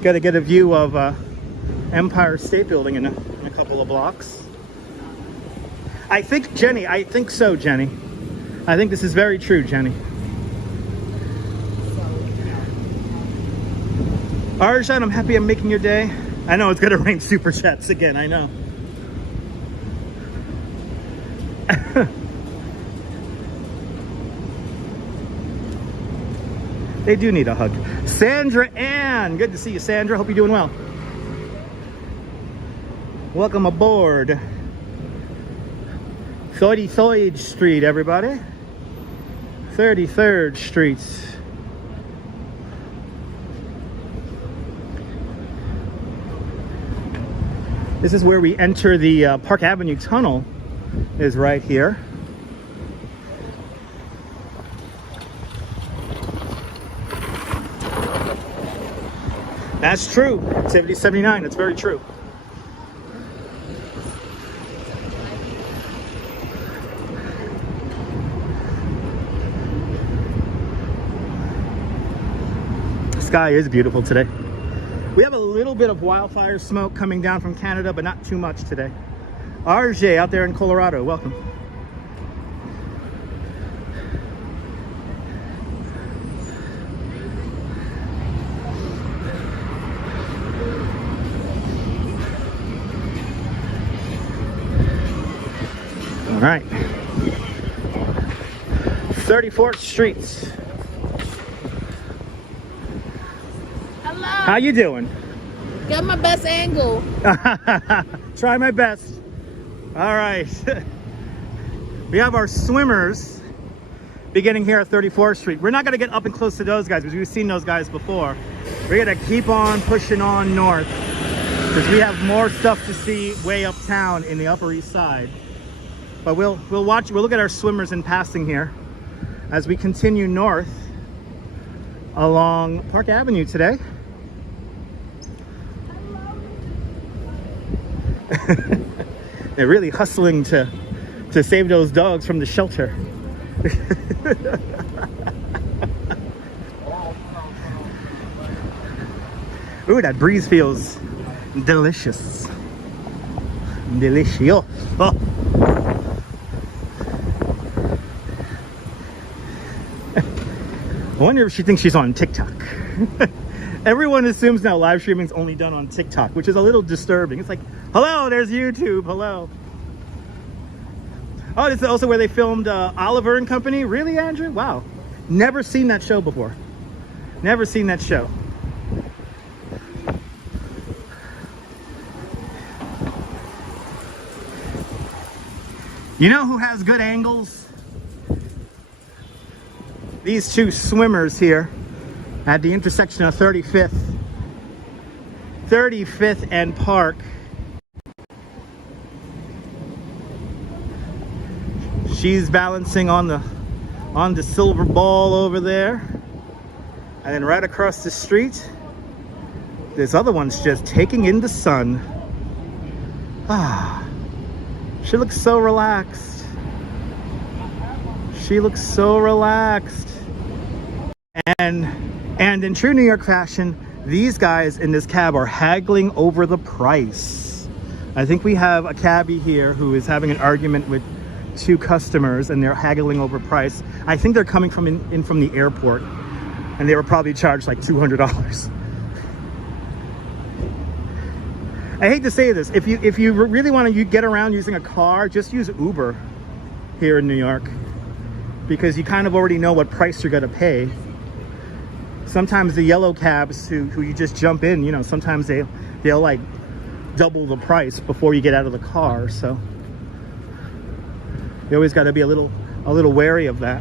Got to get a view of Empire State Building in a couple of blocks. I think, Jenny, I think so, Jenny. I think this is very true, Jenny. Arjan, I'm happy I'm making your day. I know it's going to rain super chats again, I know. They do need a hug. Sandra Ann, good to see you, Sandra. Hope you're doing well. Welcome aboard. 33rd Street, everybody. 33rd Street. This is where we enter the Park Avenue Tunnel, is right here. That's true. 7079. That's very true. The sky is beautiful today. We have a little bit of wildfire smoke coming down from Canada, but not too much today. RJ out there in Colorado, welcome. All right, 34th Street. Hello. How you doing? Got my best angle. Try my best. All right. We have our swimmers beginning here at 34th Street. We're not going to get up and close to those guys because we've seen those guys before. We're going to keep on pushing on north because we have more stuff to see way uptown in the Upper East Side. But we'll look at our swimmers in passing here as we continue north along Park Avenue today. They're really hustling to save those dogs from the shelter. Ooh, that breeze feels delicious. Delicious. Oh. I wonder if she thinks she's on TikTok. Everyone assumes now live streaming is only done on TikTok, which is a little disturbing. It's like, hello, there's YouTube, hello. Oh, this is also where they filmed Oliver and Company. Really, Andrew? Wow. Never seen that show before. Never seen that show. You know who has good angles? These two swimmers here at the intersection of 35th and Park. She's balancing on the silver ball over there. And then right across the street, this other one's just taking in the sun. Ah, she looks so relaxed. She looks so relaxed. And in true New York fashion, these guys in this cab are haggling over the price. I think we have a cabbie here who is having an argument with two customers and they're haggling over price. I think they're coming from in from the airport and they were probably charged like $200. I hate to say this, if you really want to get around using a car, just use Uber here in New York because you kind of already know what price you're gonna pay. Sometimes the yellow cabs who you just jump in, you know, sometimes they'll like double the price before you get out of the car, so you always got to be a little wary of that.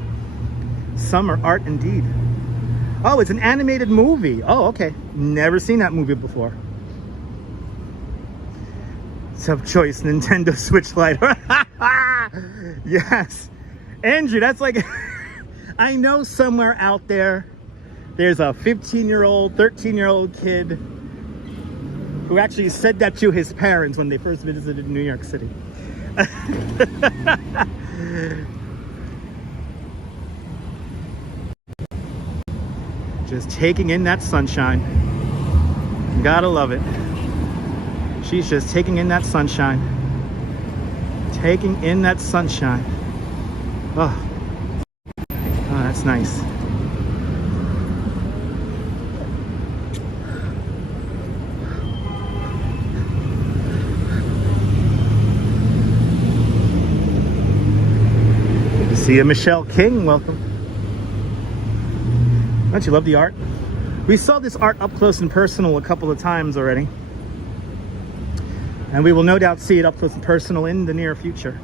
Summer art indeed. Oh, it's an animated movie. Oh, okay. Never seen that movie before. Tough choice, Nintendo Switch Lite. Yes. Andrew, that's like, I know somewhere out there's a 15-year-old, 13-year-old kid who actually said that to his parents when they first visited New York City. Just taking in that sunshine. You gotta love it. She's just taking in that sunshine. Taking in that sunshine. Oh, that's nice. See you, Michelle King. Welcome. Don't you love the art? We saw this art up close and personal a couple of times already. And we will no doubt see it up close and personal in the near future.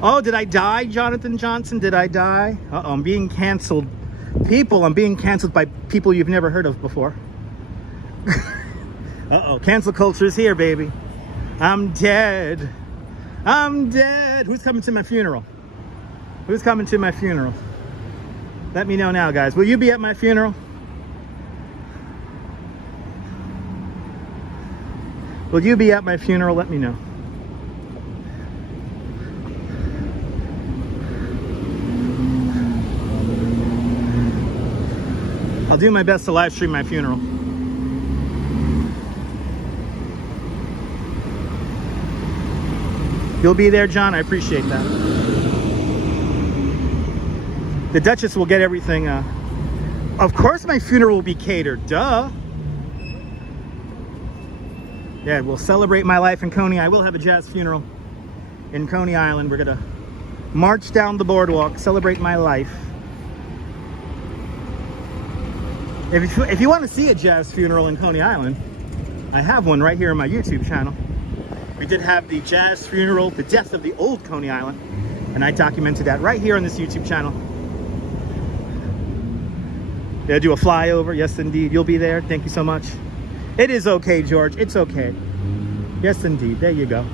Oh, did I die, Jonathan Johnson? Did I die? Uh-oh, I'm being canceled. People, I'm being canceled by people you've never heard of before. Uh-oh, cancel culture is here, baby. I'm dead. I'm dead. Who's coming to my funeral? Who's coming to my funeral? Let me know now, guys. Will you be at my funeral? Will you be at my funeral? Let me know. I'll do my best to live stream my funeral. You'll be there, John? I appreciate that. The Duchess will get everything. Of course my funeral will be catered. Duh. Yeah, we'll celebrate my life in Coney. I will have a jazz funeral in Coney Island. We're gonna march down the boardwalk, celebrate my life. If you want to see a jazz funeral in Coney Island, I have one right here on my YouTube channel. We did have the jazz funeral, the death of the old Coney Island, and I documented that right here on this YouTube channel. Did I do a flyover? Yes, indeed. You'll be there. Thank you so much. It is okay, George. It's okay. Yes, indeed. There you go.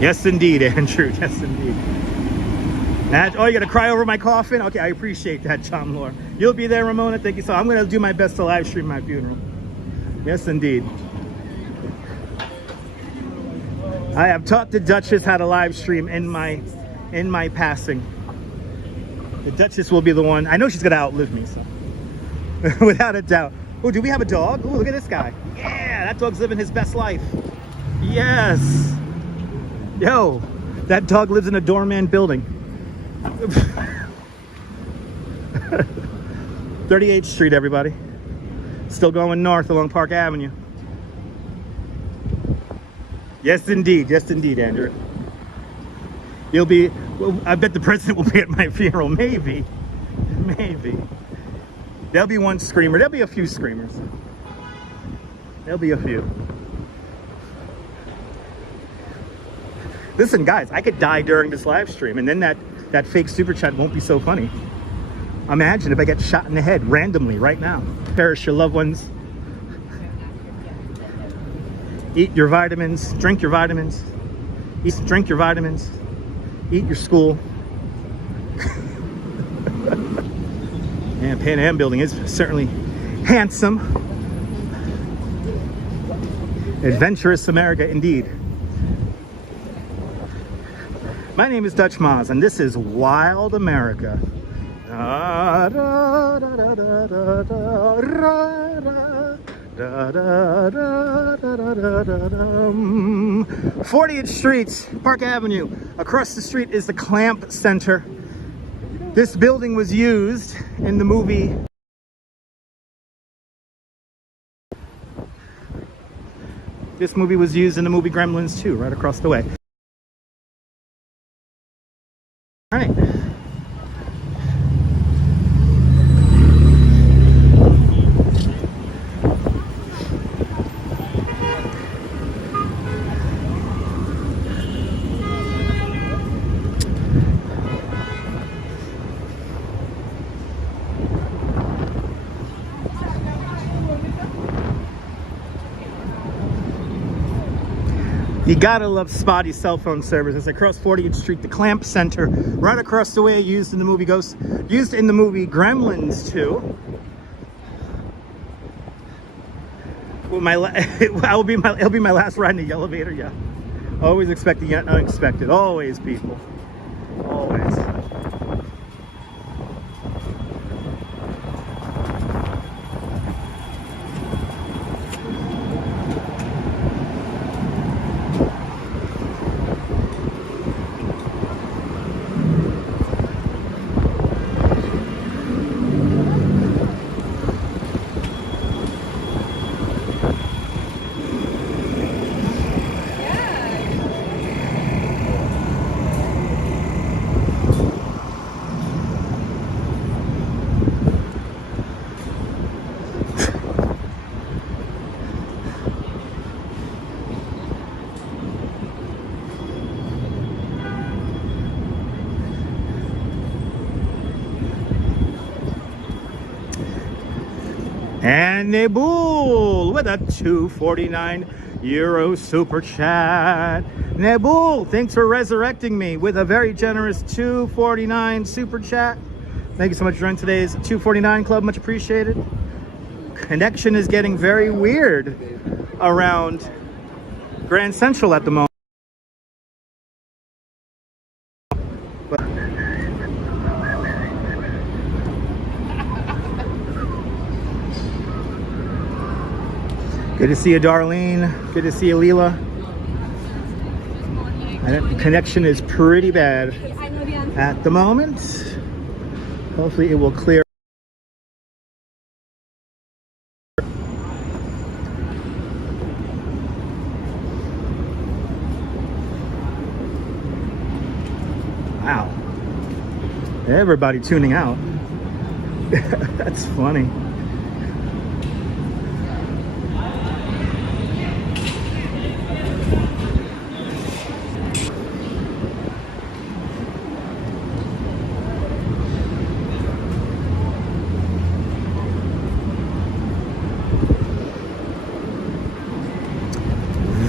Yes, indeed, Andrew. Yes, indeed. Oh, you gotta cry over my coffin? Okay, I appreciate that, John Lore. You'll be there, Ramona. Thank you. So I'm gonna do my best to live stream my funeral. Yes, indeed. I have taught the Duchess how to live stream in my passing. The Duchess will be the one. I know she's gonna outlive me, so without a doubt. Oh, do we have a dog? Oh, look at this guy. Yeah, that dog's living his best life. Yes. Yo, that dog lives in a doorman building. 38th Street, everybody. Still going north along Park Avenue. Yes, indeed. Yes, indeed, Andrew. You'll be, well, I bet the president will be at my funeral. Maybe. Maybe. There'll be one screamer. There'll be a few screamers. There'll be a few. Listen, guys, I could die during this live stream, and then that fake super chat won't be so funny. Imagine if I get shot in the head randomly right now. Perish your loved ones. Eat your vitamins. Drink your vitamins. Drink your vitamins. Eat your school. And Pan Am building is certainly handsome. Adventurous America, indeed. My name is Dutch Maz, and this is Wild America. 40th Street, Park Avenue. Across the street is the Clamp Center. This building was used in the movie. This movie was used in the movie Gremlins 2, right across the way. All right. You gotta love spotty cell phone service. It's across 40th Street, the Clamp Center, right across the way, used in the movie Gremlins 2. Well, it'll be my last ride in the elevator. Yeah, always expect the unexpected. Always, people. Always. And Nebul with a €2.49 super chat. Nebul, thanks for resurrecting me with a very generous $2.49 super chat. Thank you so much for joining today's $2.49 club. Much appreciated. Connection is getting very weird around Grand Central at the moment. Good to see you, Darlene. Good to see you, Leela. The connection is pretty bad. I know the answer. at the moment. Hopefully it will clear. Wow. Everybody tuning out. That's funny.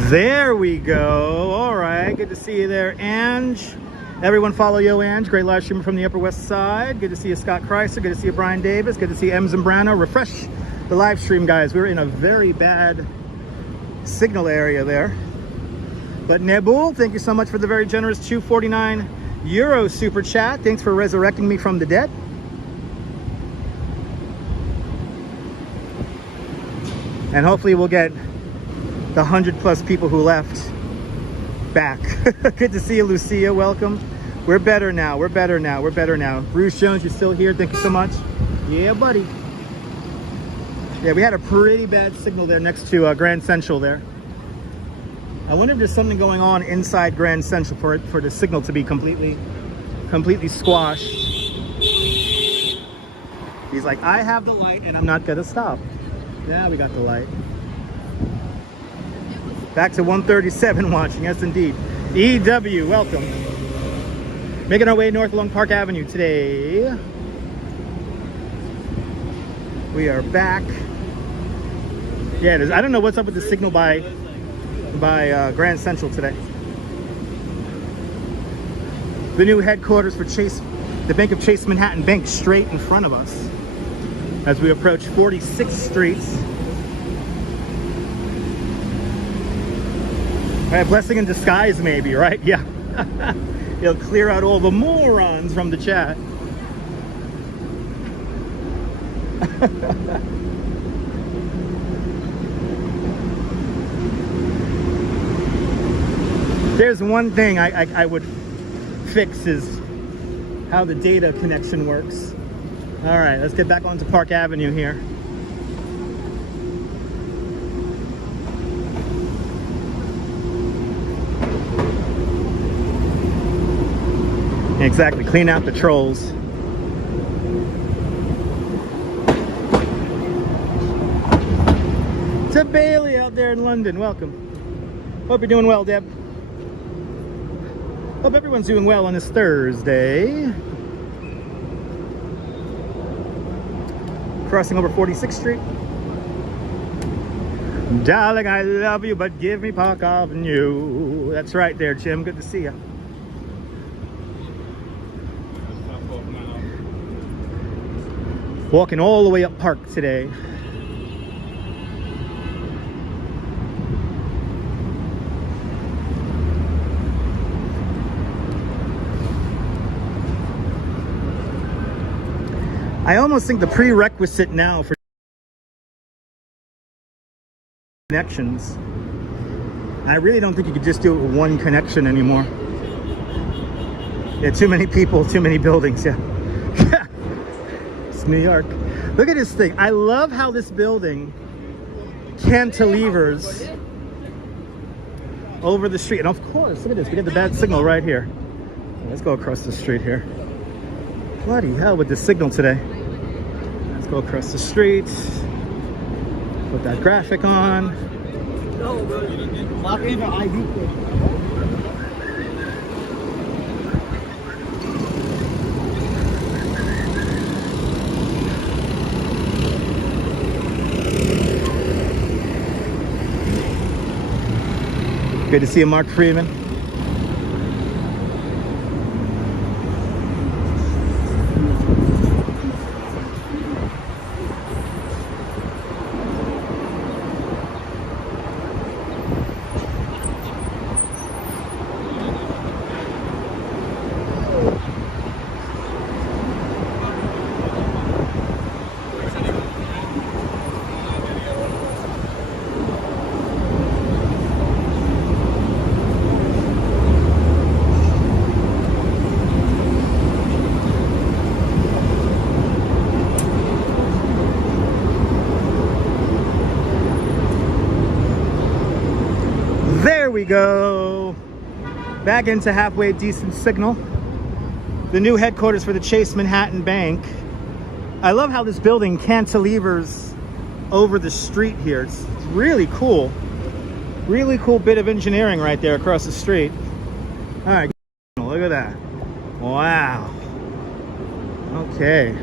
There we go. All right, good to see you there, Ange. Everyone follow Yo Ange, great live streamer from the Upper West Side. Good to see you, Scott Chrysler. Good to see you, Brian Davis. Good to see you, M. Zambrano. Refresh the live stream, guys. We're in a very bad signal area there. But Nebul, thank you so much for the very generous €2.49 super chat. Thanks for resurrecting me from the dead. And hopefully we'll get the 100+ people who left back. Good to see you, Lucia. Welcome. We're better now. We're better now. We're better now. Bruce Jones, you're still here. Thank you so much. Yeah, buddy. Yeah, we had a pretty bad signal there next to Grand Central there. I wonder if there's something going on inside Grand Central for the signal to be completely squashed. He's like, I have the light and I'm not gonna stop. Yeah, we got the light. Back to 137 watching, yes indeed. EW, welcome. Making our way north along Park Avenue today. We are back. Yeah, I don't know what's up with the signal by Grand Central today. The new headquarters for Chase, the Bank of Chase Manhattan Bank, straight in front of us as we approach 46th Street. A blessing in disguise, maybe, right? Yeah. It'll clear out all the morons from the chat. There's one thing I would fix is how the data connection works. All right, let's get back onto Park Avenue here. Exactly, clean out the trolls. To Bailey out there in London, welcome. Hope you're doing well, Deb. Hope everyone's doing well on this Thursday. Crossing over 46th Street. Darling, I love you, but give me Park Avenue. That's right there, Jim. Good to see you. Walking all the way up Park today. I almost think the prerequisite now for connections, I really don't think you could just do it with one connection anymore. Yeah, too many people, too many buildings, yeah. It's New York. Look at this thing. I love how this building cantilevers over the street. And of course, look at this. We get the bad signal right here. Let's go across the street here. Bloody hell with the signal today. Let's go across the street. Put that graphic on. Good to see you, Mark Freeman. go. Back into halfway decent signal. The new headquarters for the Chase Manhattan Bank. I love how this building cantilevers over the street here. It's really cool. Really cool bit of engineering right there across the street. All right, look at that. Wow. Okay.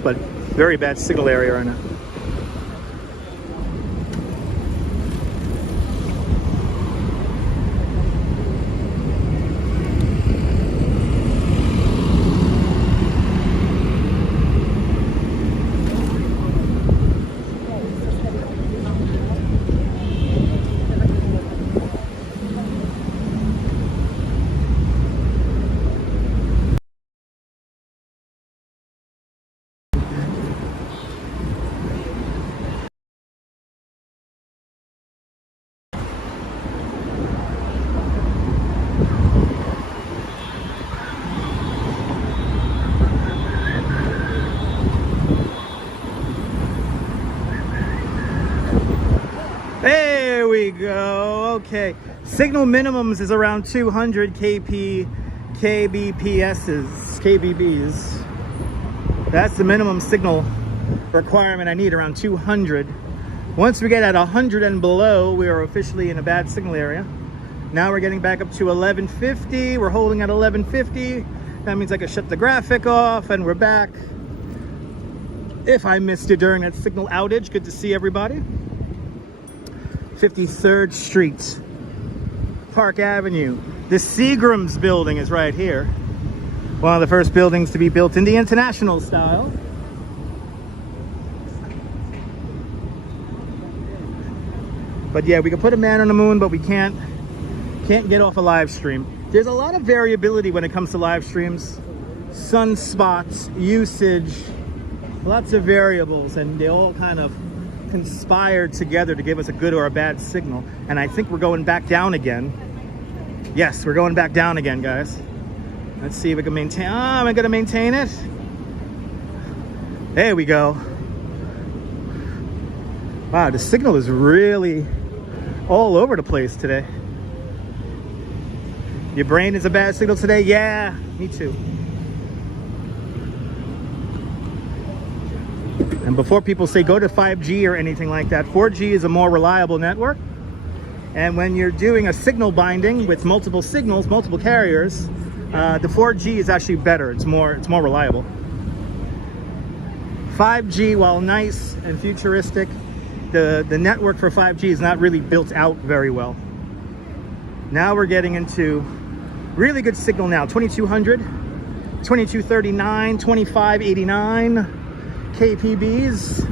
But very bad signal area right now. There we go. Okay. Signal minimums is around 200 kbps, kbbs. That's the minimum signal requirement I need, around 200. Once we get at 100 and below, we are officially in a bad signal area. Now we're getting back up to 1150. We're holding at 1150. That means I can shut the graphic off and we're back. If I missed it during that signal outage, good to see everybody. 53rd Street, Park Avenue. The Seagram's building is right here. One of the first buildings to be built in the international style. But yeah, we can put a man on the moon, but we can't get off a live stream. There's a lot of variability when it comes to live streams. sunspots, usage, lots of variables, and they all kind of conspired together to give us a good or a bad signal. And I think we're going back down again. Yes, we're going back down again, guys. Let's see if we can maintain. Oh, am I gonna maintain it? There we go. Wow, the signal is really all over the place today. Your brain is a bad signal today? Yeah, me too. And before people say go to 5G or anything like that, 4G is a more reliable network. And when you're doing a signal binding with multiple signals, multiple carriers, the 4G is actually better. It's more reliable. 5G, while nice and futuristic, the network for 5G is not really built out very well. Now we're getting into really good signal now. 2200, 2239, 2589 kpbs.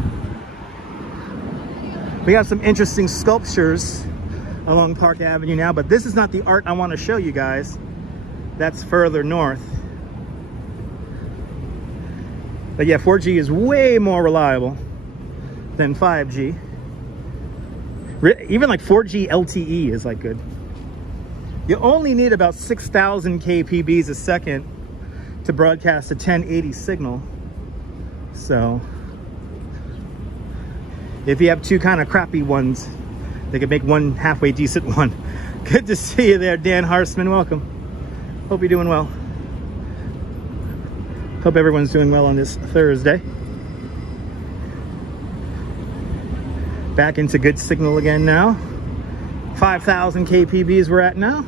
We have some interesting sculptures along Park Avenue now, but this is not the art I want to show you guys. That's further north. But yeah, 4G is way more reliable than 5G. Even like 4G LTE is like good. You only need about 6,000 kpbs a second to broadcast a 1080 signal. So if you have two kind of crappy ones, they could make one halfway decent one. Good to see you there, Dan Harsman. Welcome. Hope you're doing well. Hope everyone's doing well on this Thursday. Back into good signal again now. 5,000 kpbs we're at now.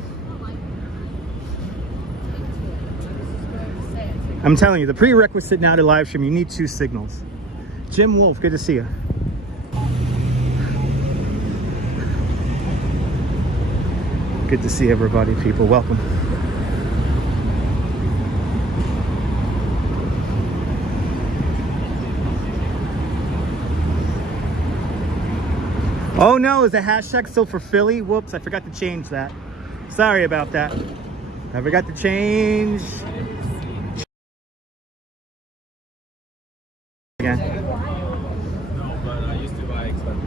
I'm telling you, the prerequisite now to live stream, you need two signals. Jim Wolf, good to see you. Good to see everybody, people. Welcome. Oh no, is the hashtag still for Philly? Whoops, I forgot to change that. Sorry about that. I forgot to change. Again. No, but I used to buy expensive.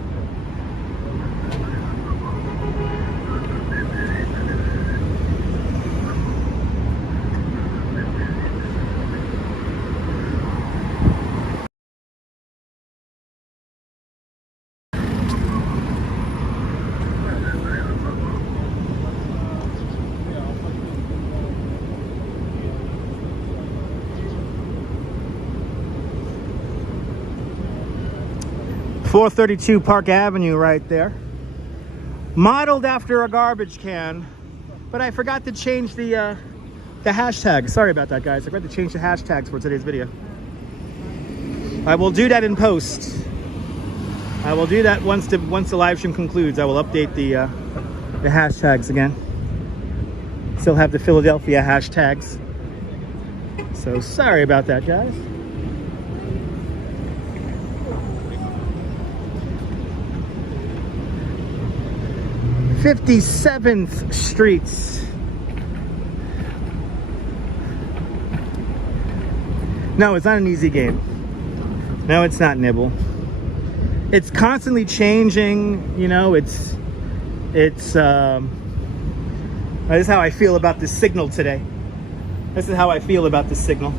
.432 Park Avenue right there. Modeled after a garbage can, but I forgot to change the hashtag. Sorry about that, guys. I forgot to change the hashtags for today's video. I will do that in post. I will do that once the live stream concludes. I will update the hashtags again. Still have the Philadelphia hashtags. So sorry about that, guys. 57th Streets. No, it's not an easy game. No, it's not, Nibble. It's constantly changing, you know, this is how I feel about the signal today. This is how I feel about the signal.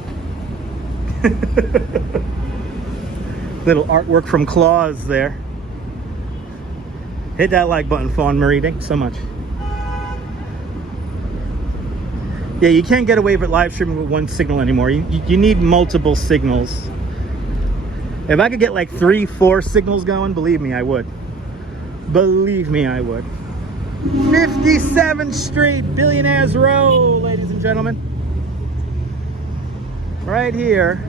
Little artwork from Claus there. Hit that like button, Fawn Marie. Thank you so much. Yeah, you can't get away with live streaming with one signal anymore. You need multiple signals. If I could get like 3-4 signals going, believe me, I would. Believe me, I would. 57th Street, Billionaires Row, ladies and gentlemen. Right here.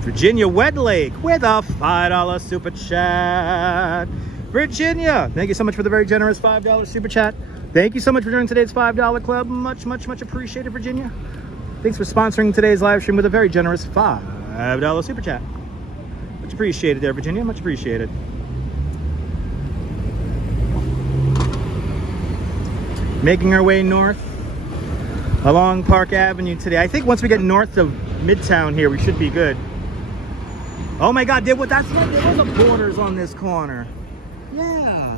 Virginia Wedlake with a $5 super chat. Virginia, thank you so much for the very generous $5 super chat. Thank you so much for joining today's $5 club. Much, much, much appreciated, Virginia. Thanks for sponsoring today's live stream with a very generous $5 super chat. Much appreciated there, Virginia. Much appreciated. Making our way north. along Park Avenue today. I think once we get north of Midtown here, we should be good. Oh my God, there was a Borders on this corner. Yeah,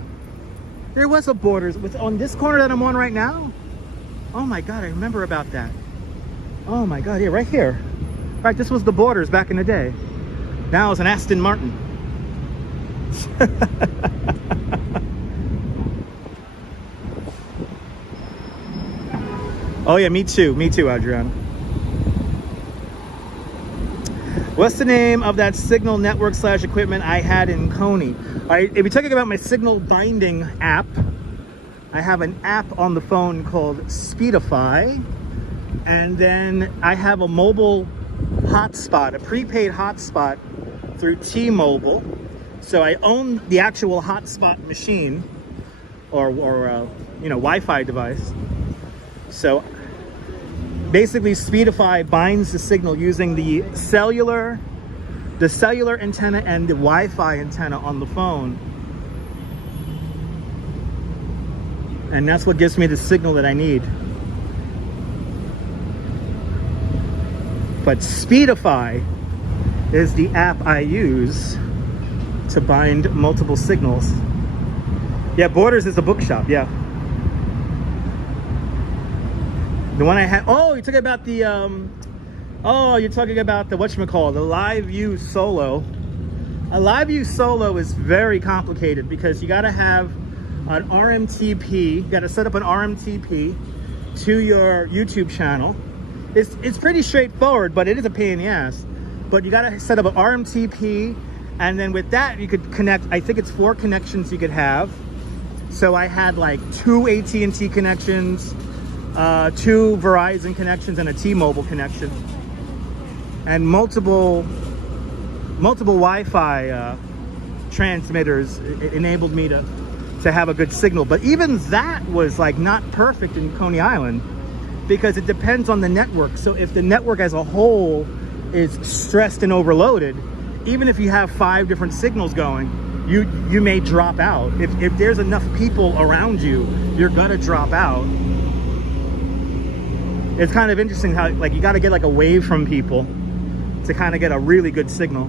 there was a Borders on this corner that I'm on right now. Oh my God, I remember about that. Oh my God, yeah, right here. Right, this was the Borders back in the day. Now it's an Aston Martin. Oh yeah, me too, Adrian. What's the name of that signal network / equipment I had in Coney? If you're talking about my signal binding app, I have an app on the phone called Speedify, and then I have a mobile hotspot, a prepaid hotspot through T-Mobile. So I own the actual hotspot machine or Wi-Fi device. So basically Speedify binds the signal using the cellular antenna and the Wi-Fi antenna on the phone. And that's what gives me the signal that I need. But Speedify is the app I use to bind multiple signals. Yeah, Borders is a bookshop, yeah. The one I had, oh, you're talking about the, whatchamacallit, the Live View Solo. A Live View Solo is very complicated because you gotta have an RMTP, you gotta set up an RMTP to your YouTube channel. It's pretty straightforward, but it is a pain in the ass. But you gotta set up an RMTP, and then with that you could connect, I think it's 4 connections you could have. So I had like 2 AT&T connections, 2 Verizon connections, and a T-Mobile connection, and multiple Wi-Fi transmitters. It enabled me to have a good signal. But even that was like not perfect in Coney Island because it depends on the network. So if the network as a whole is stressed and overloaded, even if you have 5 different signals going, you may drop out. If there's enough people around you, you're gonna drop out. It's kind of interesting how like you got to get like a wave from people to kind of get a really good signal.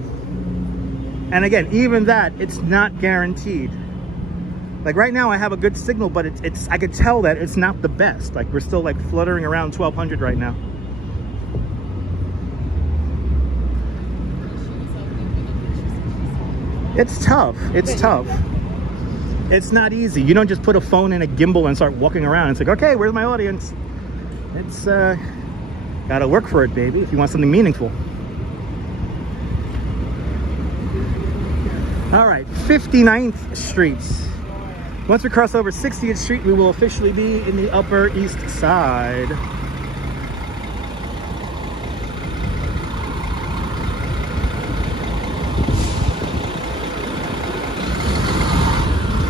And again, even that, it's not guaranteed. Like right now I have a good signal, but it's I could tell that it's not the best. Like we're still like fluttering around 1200 right now. It's tough. It's tough. It's not easy. You don't just put a phone in a gimbal and start walking around. It's like, okay, where's my audience? It's gotta work for it, baby, if you want something meaningful. All right, 59th Street. Once we cross over 60th Street, we will officially be in the Upper East Side.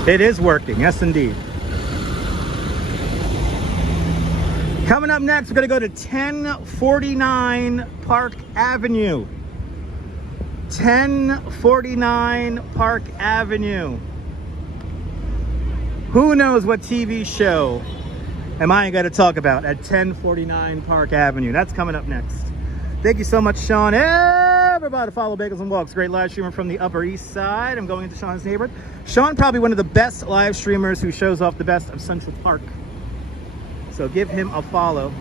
It is working, yes indeed. Coming up next, we're gonna go to 1049 Park Avenue. 1049 Park Avenue. Who knows what TV show am I gonna talk about at 1049 Park Avenue? That's coming up next. Thank you so much, Sean. Everybody follow Bagels and Walks. Great live streamer from the Upper East Side. I'm going into Sean's neighborhood. Sean, probably one of the best live streamers who shows off the best of Central Park. So give him a follow.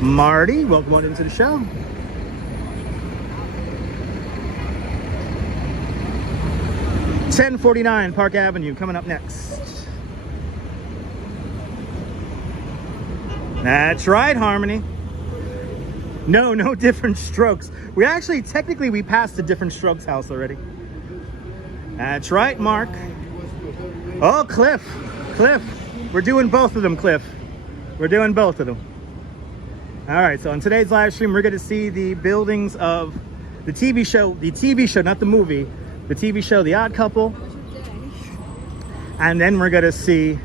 Marty, welcome on into the show. $10.49 Park Avenue coming up next. That's right, Harmony. No different strokes. We actually, technically, we passed the Different Strokes house already. That's right, Mark. Oh, Cliff. We're doing both of them, Cliff. We're doing both of them. All right, so on today's live stream, we're going to see the buildings of the TV show, not the movie, the TV show, The Odd Couple. And then we're going to see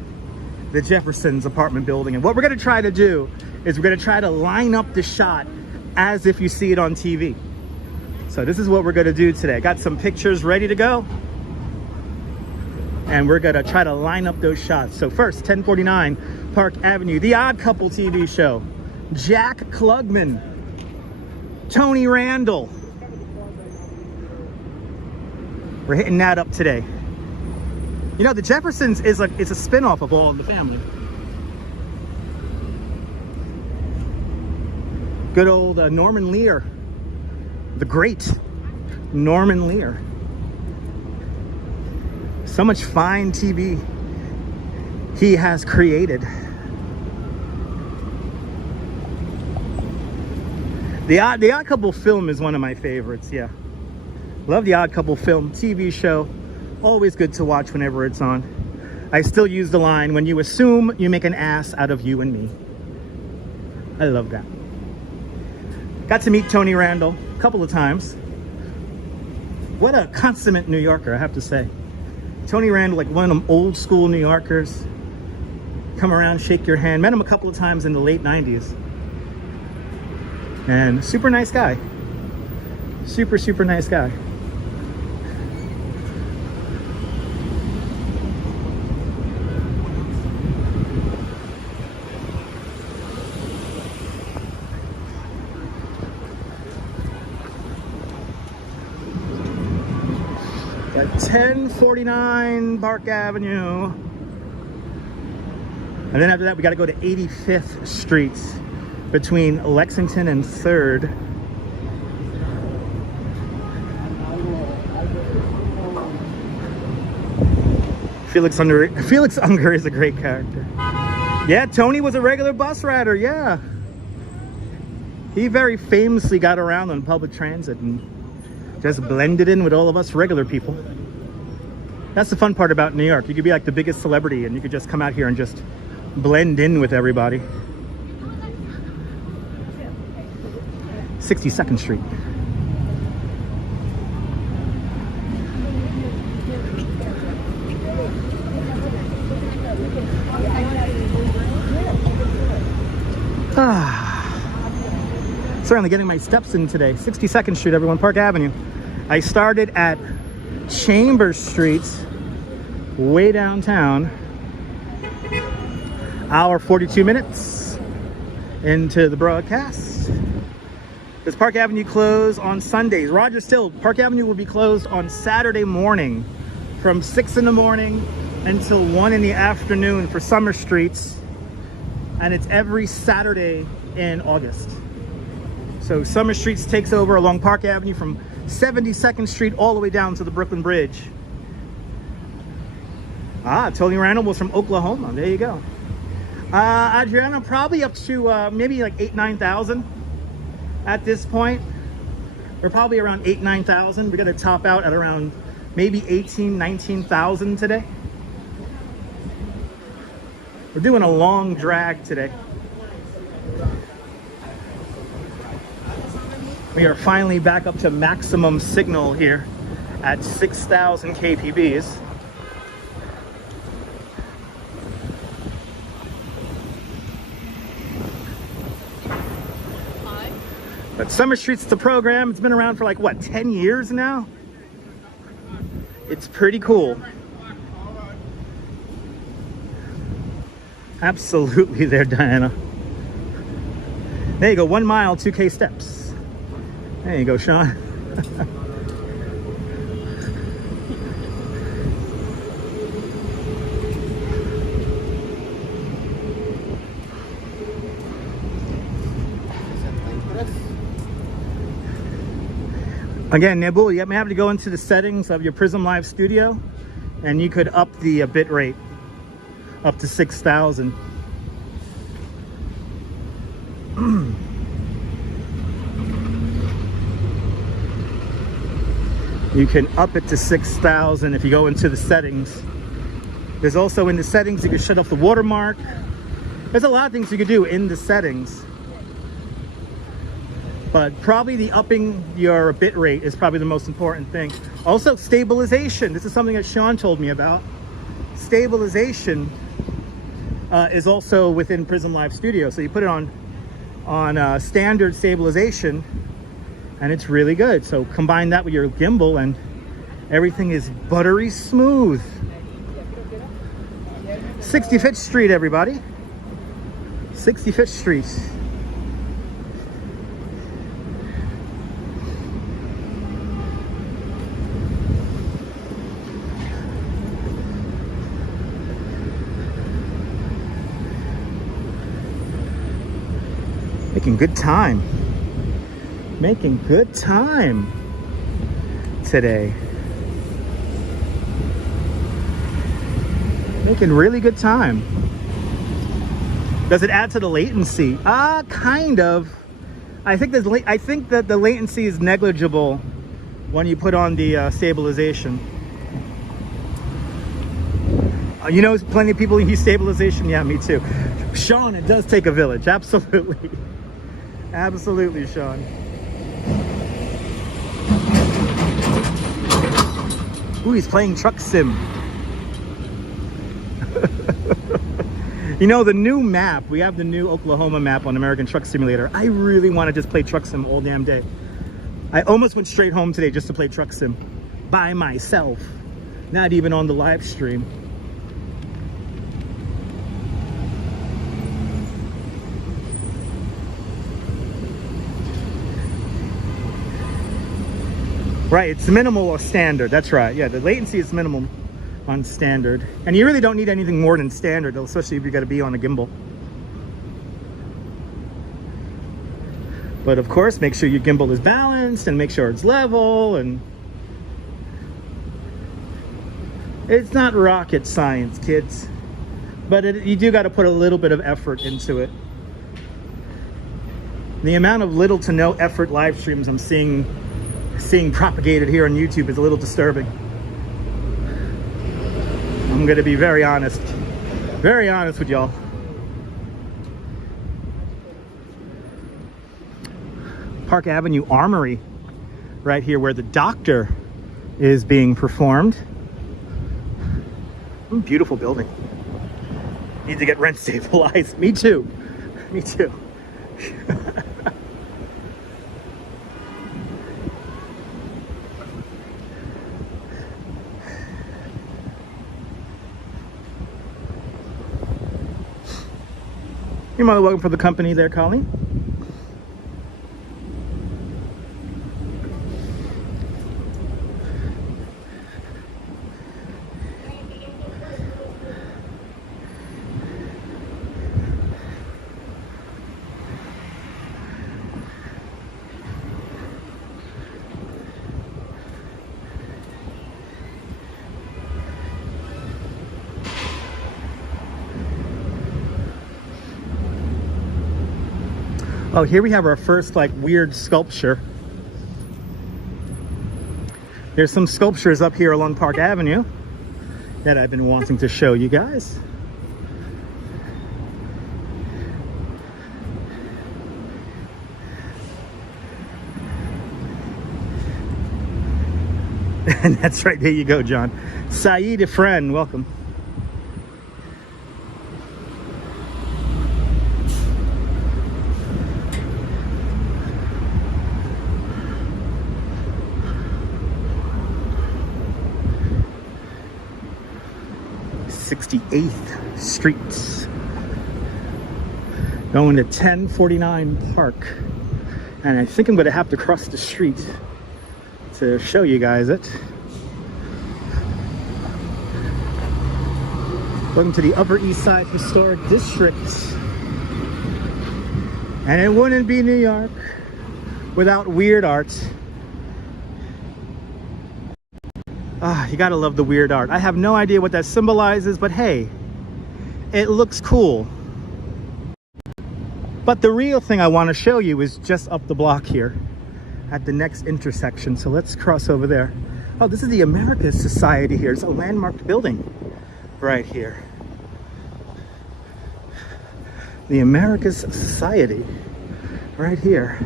the Jeffersons apartment building. And what we're going to try to do is we're going to try to line up the shot as if you see it on TV. So this is what we're going to do today. I got some pictures ready to go. and we're gonna try to line up those shots. So first, 1049 Park Avenue, The Odd Couple TV show, Jack Klugman, Tony Randall. We're hitting that up today. You know, the Jeffersons is like, it's a spin-off of All in the Family. Good old Norman Lear, the great Norman Lear. So much fine TV he has created. The Odd Couple film is one of my favorites, yeah. Love The Odd Couple film, TV show. Always good to watch whenever it's on. I still use the line, when you assume you make an ass out of you and me. I love that. Got to meet Tony Randall a couple of times. What a consummate New Yorker, I have to say. Tony Randall, like one of them old school New Yorkers. Come around, shake your hand. Met him a couple of times in the late 90s. And super nice guy. Super, super nice guy. Got 1049 Park Avenue. And then after that, we got to go to 85th Street between Lexington and 3rd. Felix Unger is a great character. Yeah, Tony was a regular bus rider, yeah. He very famously got around on public transit and just blended in with all of us regular people. That's the fun part about New York. You could be like the biggest celebrity and you could just come out here and just blend in with everybody. 62nd Street. Certainly getting my steps in today. 62nd Street, everyone, Park Avenue. I started at Chambers Street, way downtown. Hour 42 minutes into the broadcast. Does Park Avenue close on Sundays? Roger Still, Park Avenue will be closed on Saturday morning from 6 in the morning until 1 in the afternoon for summer streets. And it's every Saturday in August. So Summer Streets takes over along Park Avenue from 72nd Street all the way down to the Brooklyn Bridge. Ah, Tony Randall was from Oklahoma. There you go. Adriana, probably up to maybe like 8,000-9,000 at this point. We're probably around 8,000-9,000. We're gonna top out at around maybe 18,000-19,000 today. We're doing a long drag today. We are finally back up to maximum signal here at 6,000 kpbs. But Summer Street's the program. It's been around for like, what, 10 years now? It's pretty cool. Absolutely there, Diana. There you go, 1 mile, 2K steps. There you go, Sean. Again, Nibble, you may have to go into the settings of your Prism Live Studio and you could up the bit rate up to 6,000. You can up it to 6,000 if you go into the settings. There's also in the settings, you can shut off the watermark. There's a lot of things you can do in the settings. But probably the upping your bit rate is probably the most important thing. Also, stabilization. This is something that Sean told me about. Stabilization is also within Prism Live Studio. So you put it on standard stabilization, and it's really good. So combine that with your gimbal and everything is buttery smooth. 65th Street, everybody. 65th Street. Making good time. Making good time today. Making really good time. Does it add to the latency? Kind of. I think that the latency is negligible when you put on the stabilization. You know, plenty of people use stabilization. Yeah, me too. Sean, it does take a village. Absolutely. Absolutely, Sean. Ooh, he's playing Truck Sim. You know, the new map, we have the new Oklahoma map on American Truck Simulator. I really want to just play Truck Sim all damn day. I almost went straight home today just to play Truck Sim by myself, not even on the live stream. Right, it's minimal or standard. That's right. Yeah, the latency is minimal on standard, and you really don't need anything more than standard, especially if you got to be on a gimbal. But of course, make sure your gimbal is balanced and make sure it's level, and it's not rocket science, kids, but you do got to put a little bit of effort into it. The amount of little to no effort live streams I'm seeing propagated here on YouTube is a little disturbing. I'm gonna be very honest with y'all. Park Avenue Armory, right here where the doctor is being performed. Beautiful building. Need to get rent stabilized. Me too. Me too. You're more than welcome for the company there, Colleen. Oh, here we have our first like weird sculpture. There's some sculptures up here along Park Avenue that I've been wanting to show you guys. And that's right, there you go, John. Saeed Efren, welcome. Streets, going to 1049 Park, and I think I'm going to have to cross the street to show you guys it. Welcome to the Upper East Side Historic District, and it wouldn't be New York without weird art. You gotta love the weird art. I have no idea what that symbolizes, but hey, it looks cool. But the real thing I want to show you is just up the block here at the next intersection. So let's cross over there. Oh, this is the Americas Society here. It's a landmarked building right here. The Americas Society right here.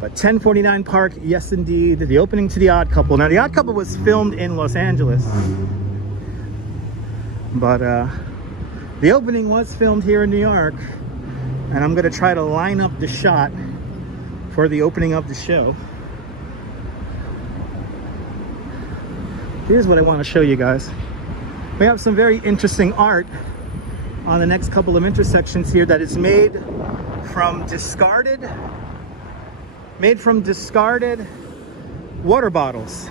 But 1049 Park, yes indeed, the opening to The Odd Couple. Now The Odd Couple was filmed in Los Angeles, but the opening was filmed here in New York, and I'm gonna try to line up the shot for the opening of the show. Here's what I want to show you guys. We have some very interesting art on the next couple of intersections here that is made from discarded water bottles.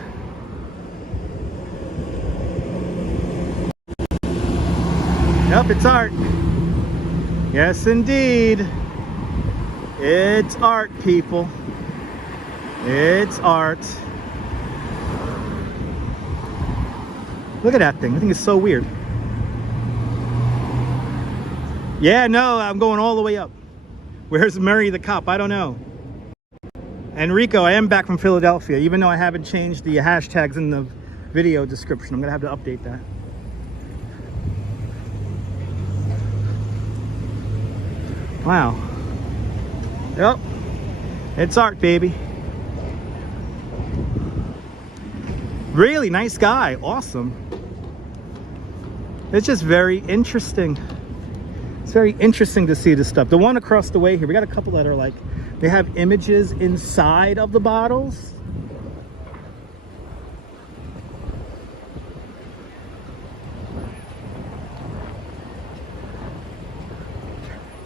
Yep, it's art. Yes, indeed. It's art, people. It's art. Look at that thing. I think it's so weird. Yeah, no, I'm going all the way up. Where's Murray the cop? I don't know. Enrico, I am back from Philadelphia, even though I haven't changed the hashtags in the video description. I'm gonna have to update that. Wow. Yep. It's art, baby. Really nice guy. Awesome. It's just very interesting. It's very interesting to see this stuff. The one across the way here, we got a couple that are like, they have images inside of the bottles.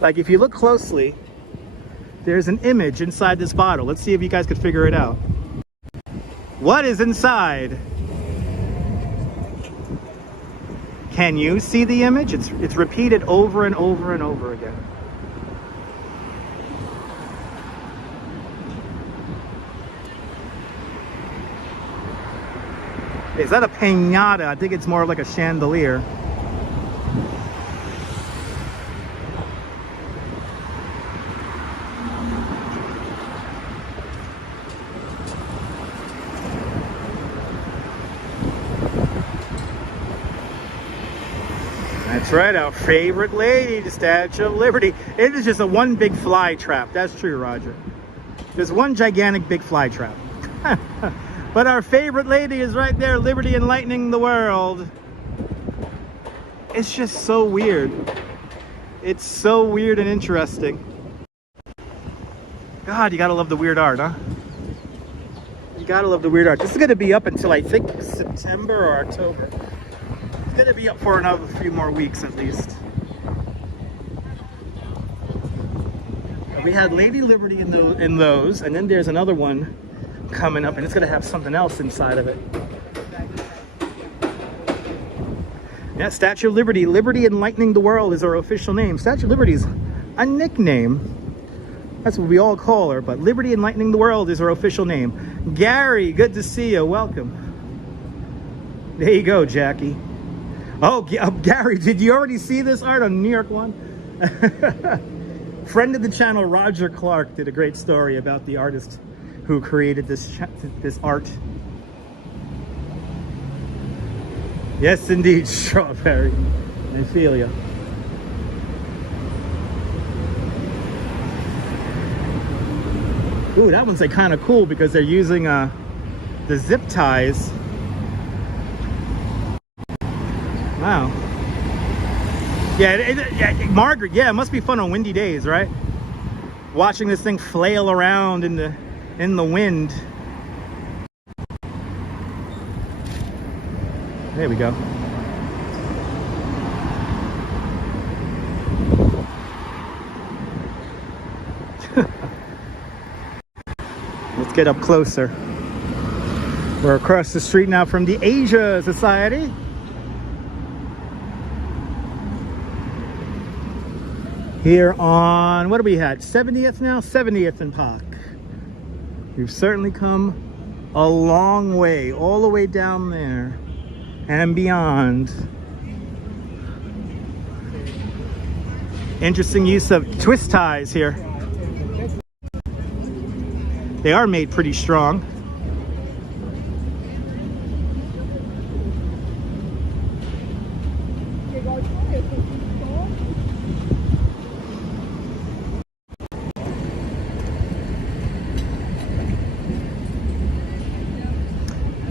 Like if you look closely, there's an image inside this bottle. Let's see if you guys could figure it out. What is inside? Can you see the image? It's repeated over and over and over again. Is that a piñata? I think it's more like a chandelier. That's right, our favorite lady, the Statue of Liberty. It is just a one big fly trap. That's true, Roger. There's one gigantic big fly trap. But our favorite lady is right there, Liberty enlightening the world. It's just so weird. It's so weird and interesting. God, you gotta love the weird art, huh? You gotta love the weird art. This is gonna be up until I think September or October. It's gonna be up for another few more weeks at least. We had Lady Liberty in those, and then there's another one coming up, and it's gonna have something else inside of it. Yeah, Statue of Liberty. Liberty enlightening the world is our official name. Statue of Liberty is a nickname. That's what we all call her, but Liberty enlightening the world is her official name. Gary, good to see you. Welcome. There you go, Jackie. Oh, Gary, did you already see this art on New York One? Friend of the channel, Roger Clark, did a great story about the artist who created this art. Yes, indeed, strawberry. I feel you. Ooh, that one's like kind of cool because they're using the zip ties. Wow. Yeah, Margaret. Yeah, it must be fun on windy days, right? Watching this thing flail around in the wind. There we go. Let's get up closer. We're across the street now from the Asia Society. Here on, what do we had? 70th now? 70th and Park. We've certainly come a long way, all the way down there and beyond. Interesting use of twist ties here. They are made pretty strong.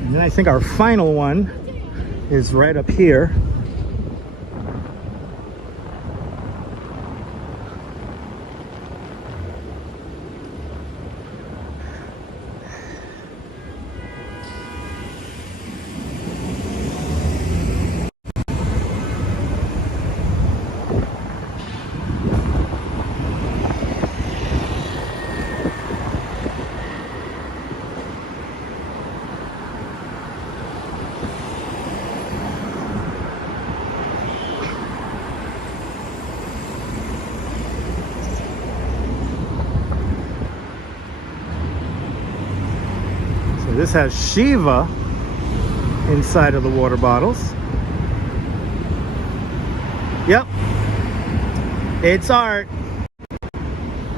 And then I think our final one is right up here. This has Shiva inside of the water bottles. Yep. It's art.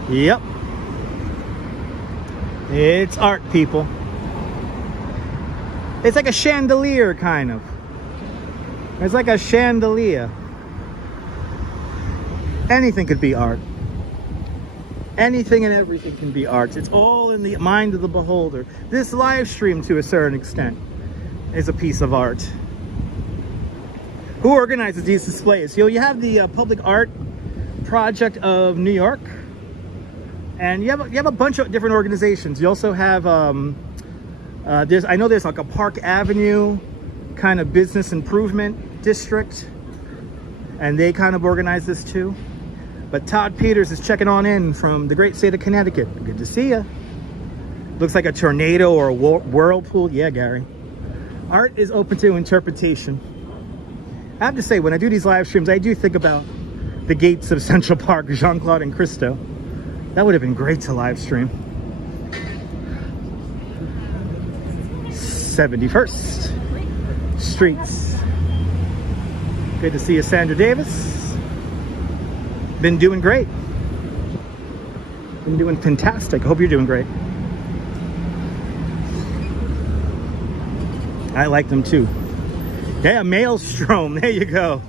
Yep. It's art, people. It's like a chandelier, kind of. It's like a chandelier. Anything could be art. Anything and everything can be art. It's all in the mind of the beholder. This live stream, to a certain extent, is a piece of art. Who organizes these displays? You have the Public Art Project of New York, and you have a bunch of different organizations. You also have I know there's like a Park Avenue kind of business improvement district, and they kind of organize this too. But Todd Peters is checking on in from the great state of Connecticut. Good to see ya. Looks like a tornado or a whirlpool. Yeah, Gary. Art is open to interpretation. I have to say, when I do these live streams, I do think about the gates of Central Park, Jean-Claude and Christo. That would have been great to live stream. 71st Streets. Good to see you, Sandra Davis. Been doing great. Been doing fantastic. Hope you're doing great. I like them too. Yeah, Maelstrom. There you go.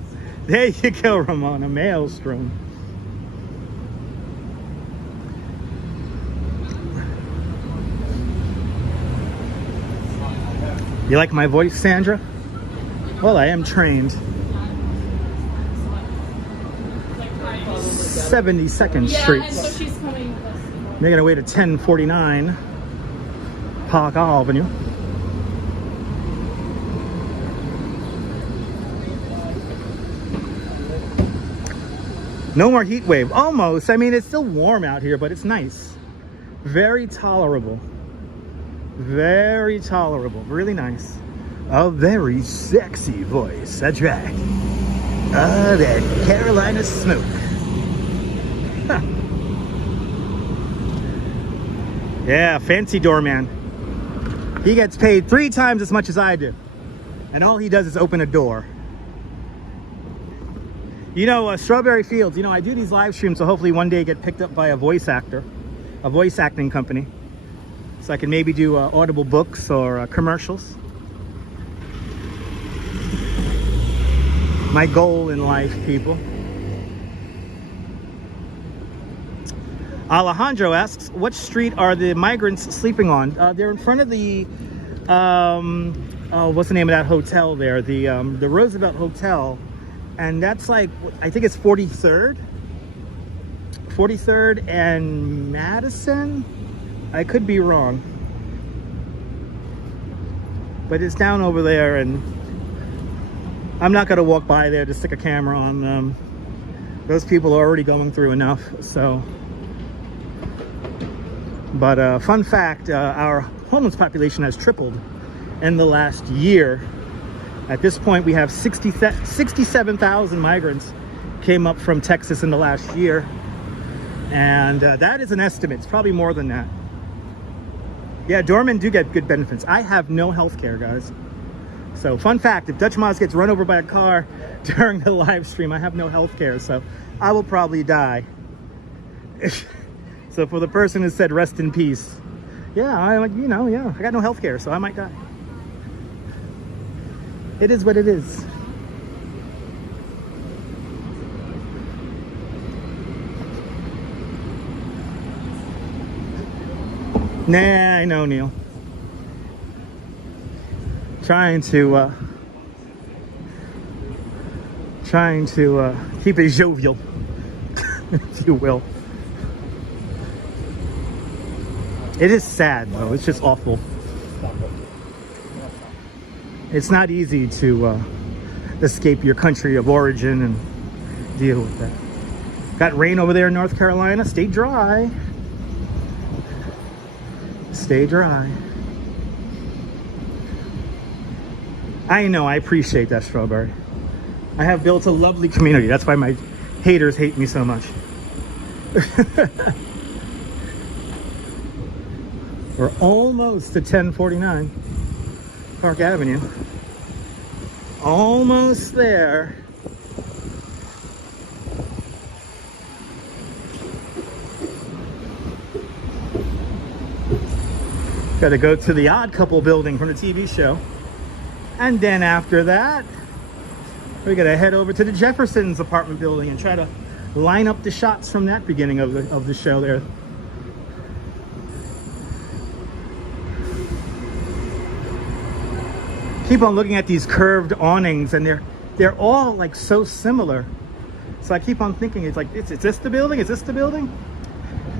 There you go, Ramona. Maelstrom. You like my voice, Sandra? Well, I am trained. 72nd Street. Yeah, and so she's coming. Making our way to 1049 Park Avenue. No more heat wave. Almost. I mean, it's still warm out here, but it's nice. Very tolerable. Very tolerable. Really nice. A very sexy voice. That's right. That Carolina smoke. Huh. Yeah, fancy doorman. He gets paid 3 times as much as I do. And all he does is open a door. You know, Strawberry Fields, I do these live streams, so hopefully one day get picked up by a voice actor, a voice acting company. So I can maybe do audible books or commercials. My goal in life, people. Alejandro asks, what street are the migrants sleeping on? They're in front of the, what's the name of that hotel there? The Roosevelt Hotel. And that's like, I think it's 43rd? 43rd and Madison? I could be wrong. But it's down over there, and I'm not going to walk by there to stick a camera on them. Those people are already going through enough, so. But fun fact, our homeless population has tripled in the last year. At this point, we have 67,000 migrants came up from Texas in the last year. And that is an estimate. It's probably more than that. Yeah, doormen do get good benefits. I have no health care, guys. So fun fact, if Dutch Moz gets run over by a car during the live stream, I have no health care. So I will probably die. So for the person who said rest in peace, yeah, I got no health care, so I might die. It is what it is. Nah, I know, Neil. Trying to keep it jovial, if you will. It is sad, though. It's just awful. It's not easy to escape your country of origin and deal with that. Got rain over there in North Carolina. Stay dry. Stay dry. I know, I appreciate that, Strawberry. I have built a lovely community. That's why my haters hate me so much. We're almost to 1049 Park Avenue. Almost there. Got to go to the Odd Couple building from the TV show. And then after that, we got to head over to the Jeffersons apartment building and try to line up the shots from that beginning of the show there. Keep on looking at these curved awnings, and they're all like so similar. So I keep on thinking, it's like, is this the building? Is this the building?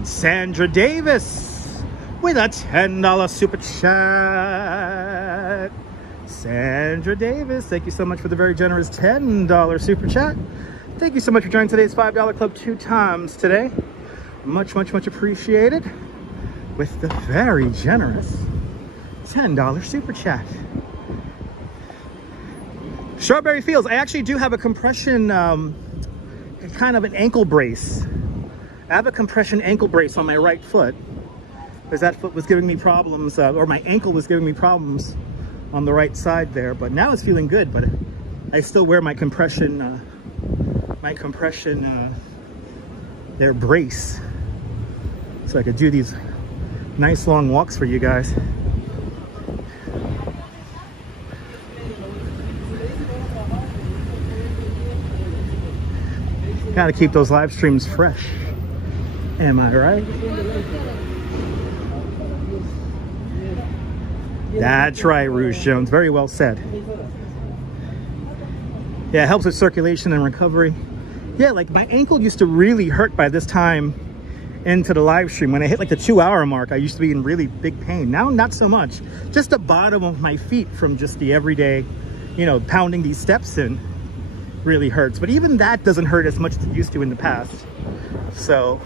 Sandra Davis with a $10 super chat. Sandra Davis, thank you so much for the very generous $10 super chat. Thank you so much for joining today's $5 club 2 times today. Much, much, much appreciated. With the very generous $10 super chat. Strawberry Fields, I actually do have a compression, kind of an ankle brace. I have a compression ankle brace on my right foot, because that foot was giving me problems, or my ankle was giving me problems on the right side there. But now it's feeling good, but I still wear my compression, their brace, so I could do these nice long walks for you guys. Got to keep those live streams fresh. Am I right? That's right, Rouge Jones. Very well said. Yeah, it helps with circulation and recovery. Yeah, like my ankle used to really hurt by this time into the live stream. When I hit like the 2-hour mark, I used to be in really big pain. Now, not so much. Just the bottom of my feet from just the everyday, you know, pounding these steps in really hurts. But even that doesn't hurt as much as it used to in the past. So,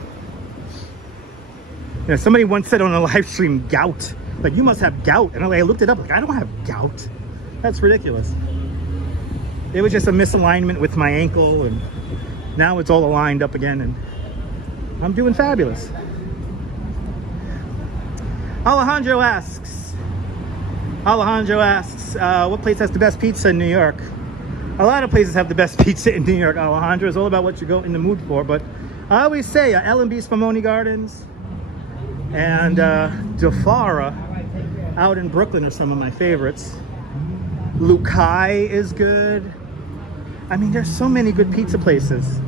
you know, somebody once said on a live stream, gout. Like, you must have gout. And I looked it up, like, I don't have gout. That's ridiculous. It was just a misalignment with my ankle, and now it's all aligned up again, and I'm doing fabulous. Alejandro asks, what place has the best pizza in New York? A lot of places have the best pizza in New York, Alejandro. It's all about what you go in the mood for. But I always say L&B Spumoni Gardens and Dafara out in Brooklyn are some of my favorites. Lukai is good. I mean, there's so many good pizza places.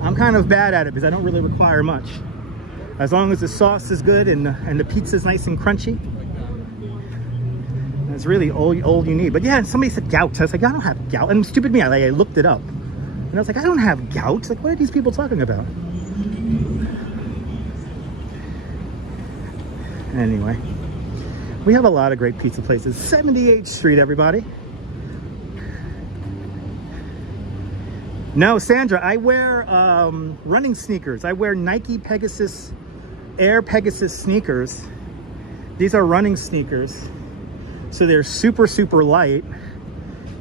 I'm kind of bad at it because I don't really require much. As long as the sauce is good and the pizza's nice and crunchy, that's really all you need. But yeah, somebody said gout. I was like, I don't have gout. And stupid me, I looked it up. And I was like, I don't have gout. Like, what are these people talking about? Anyway, we have a lot of great pizza places. 78th Street, everybody. No, Sandra, I wear running sneakers. I wear Nike Pegasus, Air Pegasus sneakers. These are running sneakers. So they're super, super light,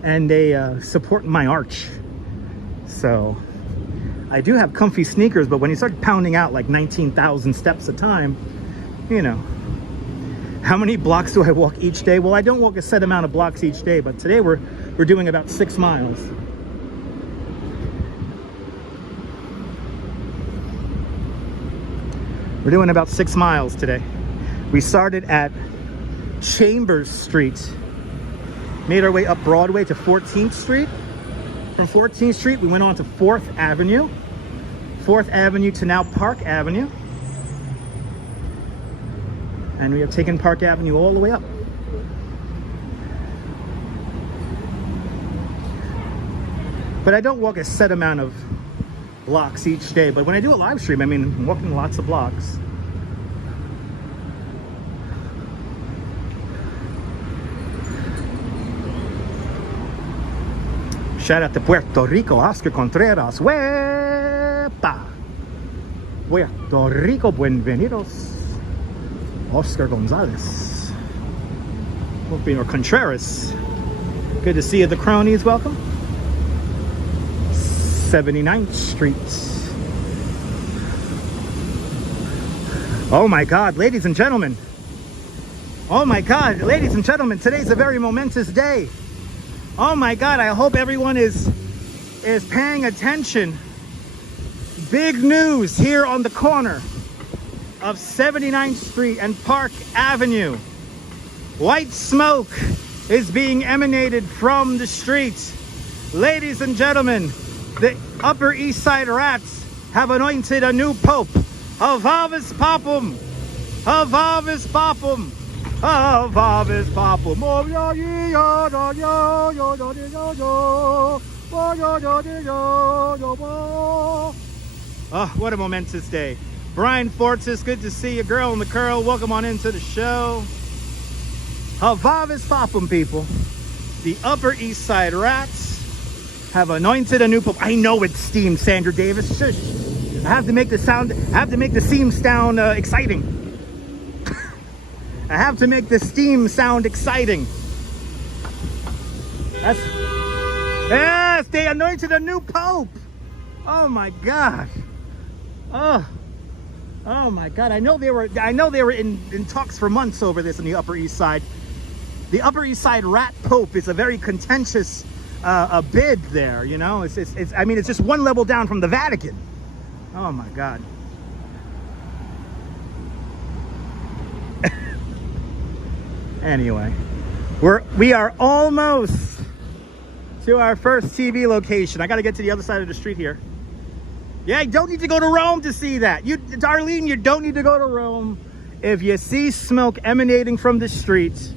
and they support my arch. So I do have comfy sneakers, but when you start pounding out like 19,000 steps a time, you know, how many blocks do I walk each day? Well, I don't walk a set amount of blocks each day, but today we're doing about 6 miles. We're doing about 6 miles today. We started at Chambers Street, made our way up Broadway to 14th Street. From 14th Street, we went on to 4th Avenue. 4th Avenue to now Park Avenue. And we have taken Park Avenue all the way up. But I don't walk a set amount of blocks each day. But when I do a live stream, I mean, I'm walking lots of blocks. Shout out to Puerto Rico, Oscar Contreras. Wepa! Puerto Rico, bienvenidos. Oscar Gonzalez. Or Contreras. Good to see you, the cronies. Welcome. 79th Street. Oh my God, ladies and gentlemen. Oh my God, ladies and gentlemen, today's a very momentous day. Oh my God, I hope everyone is paying attention. Big news here on the corner of 79th Street and Park Avenue. White smoke is being emanated from the streets. Ladies and gentlemen, the Upper East Side Rats have anointed a new pope. Havavis Papum! Havavis Papum! Havavis Papum! Oh, what a momentous day. Brian Fortis, good to see you. Girl in the curl, welcome on into the show. Havavis Papum, people. The Upper East Side Rats have anointed a new pope. I know it's steamed, Sandra Davis. Shush. I have to make the sound, I have to make the steam sound exciting. I have to make the steam sound exciting. Yes, they anointed a new pope. Oh my gosh. Oh my God. I know they were in talks for months over this on the Upper East Side. The Upper East Side Rat Pope is a very contentious a bid there, you know. I mean, it's just one level down from the Vatican. Oh my God. Anyway, we are almost to our first TV location. I got to get to the other side of the street here. Yeah, you don't need to go to Rome to see that. Darlene, you don't need to go to Rome. If you see smoke emanating from the streets,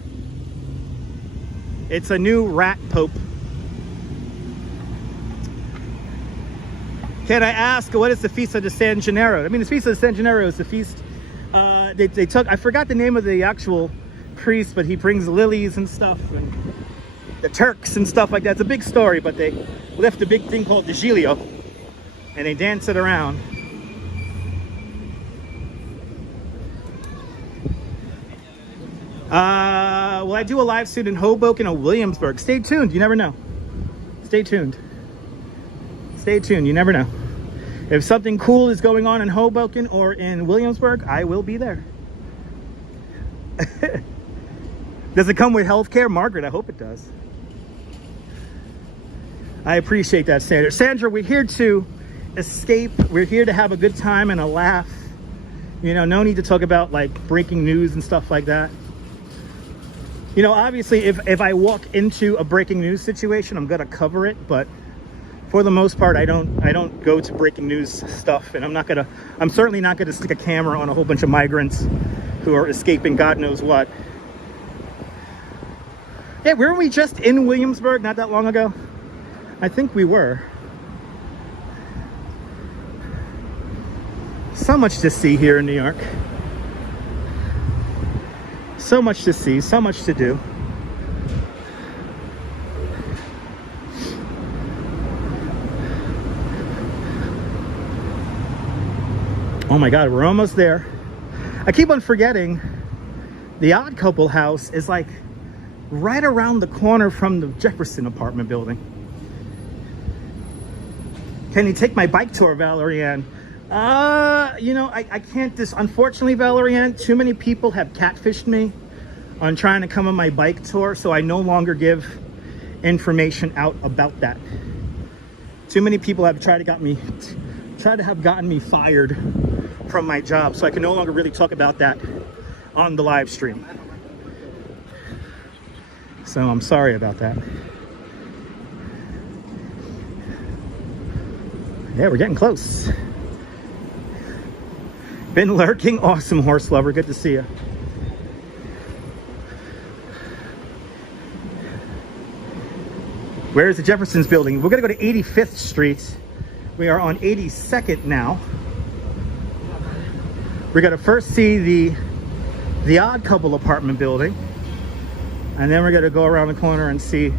it's a new rat pope. Can I ask, what is the Fiesta de San Gennaro? I mean, the Fiesta de San Gennaro is the feast. They took, I forgot the name of the actual priest, but he brings lilies and stuff, and the Turks and stuff like that. It's a big story, but they lift a big thing called the Giglio, and they dance it around. Will I do a live soon in Hoboken or Williamsburg? Stay tuned, you never know. Stay tuned. Stay tuned, you never know. If something cool is going on in Hoboken or in Williamsburg, I will be there. Does it come with health care? Margaret, I hope it does. I appreciate that, Sandra. Sandra, we're here to escape. We're here to have a good time and a laugh. You know, no need to talk about like breaking news and stuff like that. You know, obviously, if I walk into a breaking news situation, I'm gonna cover it, but for the most part, I don't go to breaking news stuff, and I'm certainly not gonna stick a camera on a whole bunch of migrants who are escaping God knows what. Yeah, weren't we just in Williamsburg not that long ago? I think we were. So much to see here in New York. So much to see, so much to do. Oh my God, we're almost there. I keep on forgetting the Odd Couple house is like right around the corner from the Jefferson apartment building. Can you take my bike tour, Valerianne? You know, I can't unfortunately, Valerianne, too many people have catfished me on trying to come on my bike tour, so I no longer give information out about that. Too many people have tried to have gotten me fired from my job, so I can no longer really talk about that on the live stream. So I'm sorry about that. Yeah, we're getting close. Been lurking. Awesome, horse lover. Good to see you. Where's the Jeffersons building? We're gonna go to 85th Street. We are on 82nd now. We're gonna first see the Odd Couple apartment building, and then we're gonna go around the corner and see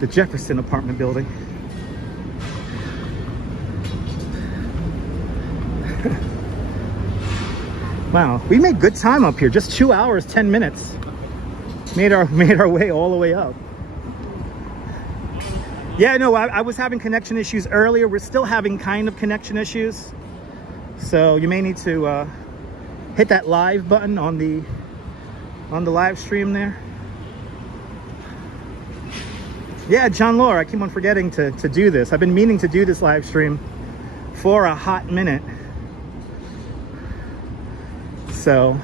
the Jefferson apartment building. Wow, we made good time up here. Just 2 hours, 10 minutes. Made our way all the way up. Yeah, no, I was having connection issues earlier. We're still having kind of connection issues. So you may need to hit that live button on the on the live stream there. Yeah, John Lore, I keep on forgetting to do this. I've been meaning to do this live stream for a hot minute. So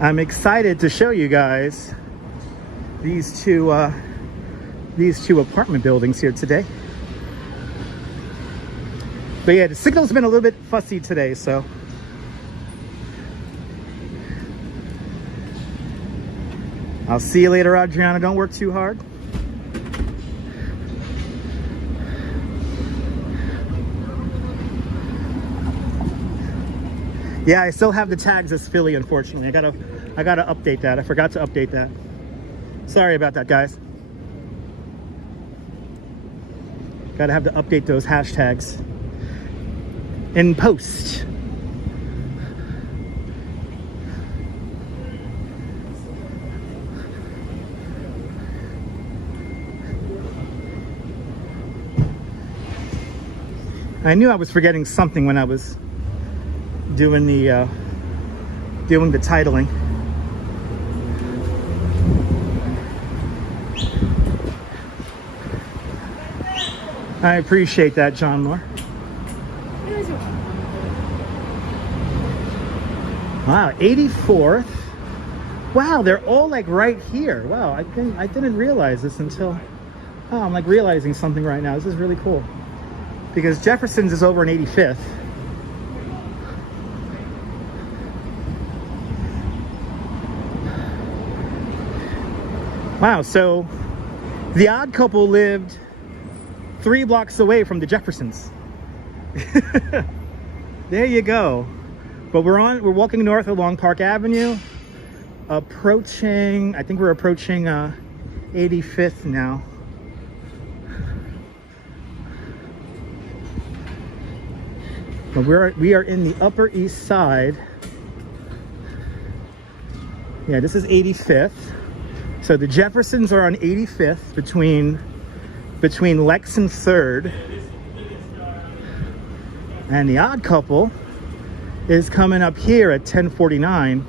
I'm excited to show you guys these two apartment buildings here today. But yeah, the signal's been a little bit fussy today, so. I'll see you later, Adriana. Don't work too hard. Yeah, I still have the tags as Philly, unfortunately. I gotta update that. I forgot to update that. Sorry about that, guys. Gotta have to update those hashtags in post. I knew I was forgetting something when I was doing the titling. I appreciate that, John Moore. Wow, 84th. Wow, they're all like right here. Wow, I didn't realize this until, oh, I'm like realizing something right now. This is really cool. Because Jeffersons is over in 85th. Wow, so the odd couple lived 3 blocks away from the Jeffersons. There you go. But we're walking north along Park Avenue, approaching, I think we're approaching 85th now. But we are in the Upper East Side. Yeah, this is 85th. So the Jeffersons are on 85th between Lex and 3rd. And the odd couple is coming up here at 1049.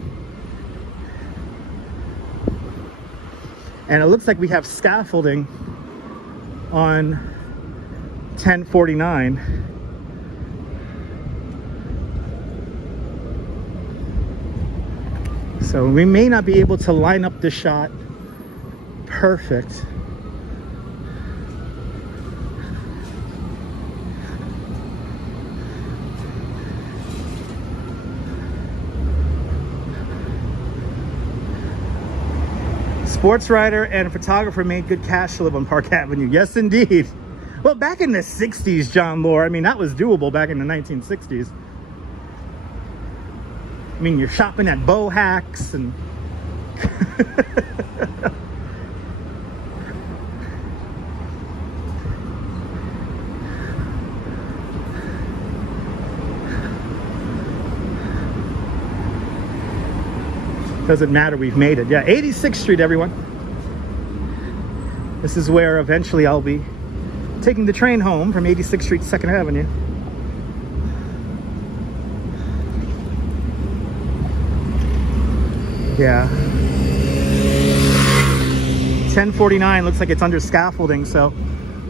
And it looks like we have scaffolding on 1049. So we may not be able to line up the shot perfect. Sports writer and photographer made good cash to live on Park Avenue. Yes, indeed. Well, back in the 60s, John Lore, I mean, that was doable back in the 1960s. I mean, you're shopping at Bow Hacks and doesn't matter, we've made it. Yeah, 86th Street, everyone. This is where eventually I'll be taking the train home from 86th Street, 2nd Avenue. Yeah. 1049 looks like it's under scaffolding, so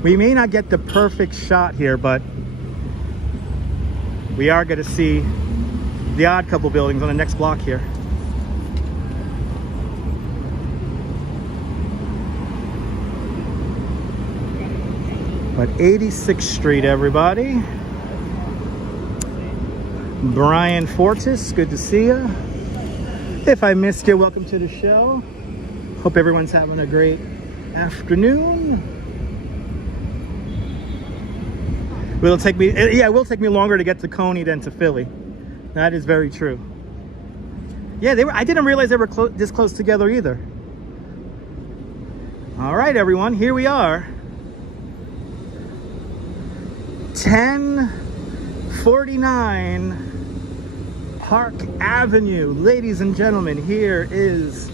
we may not get the perfect shot here, but we are going to see the odd couple buildings on the next block here. But 86th Street, everybody. Brian Fortis, good to see you. If I missed you, welcome to the show. Hope everyone's having a great afternoon. It will take me longer to get to Coney than to Philly. That is very true. Yeah, I didn't realize they were this close together either. All right, everyone, here we are. 1049 Park Avenue. Ladies and gentlemen, here is,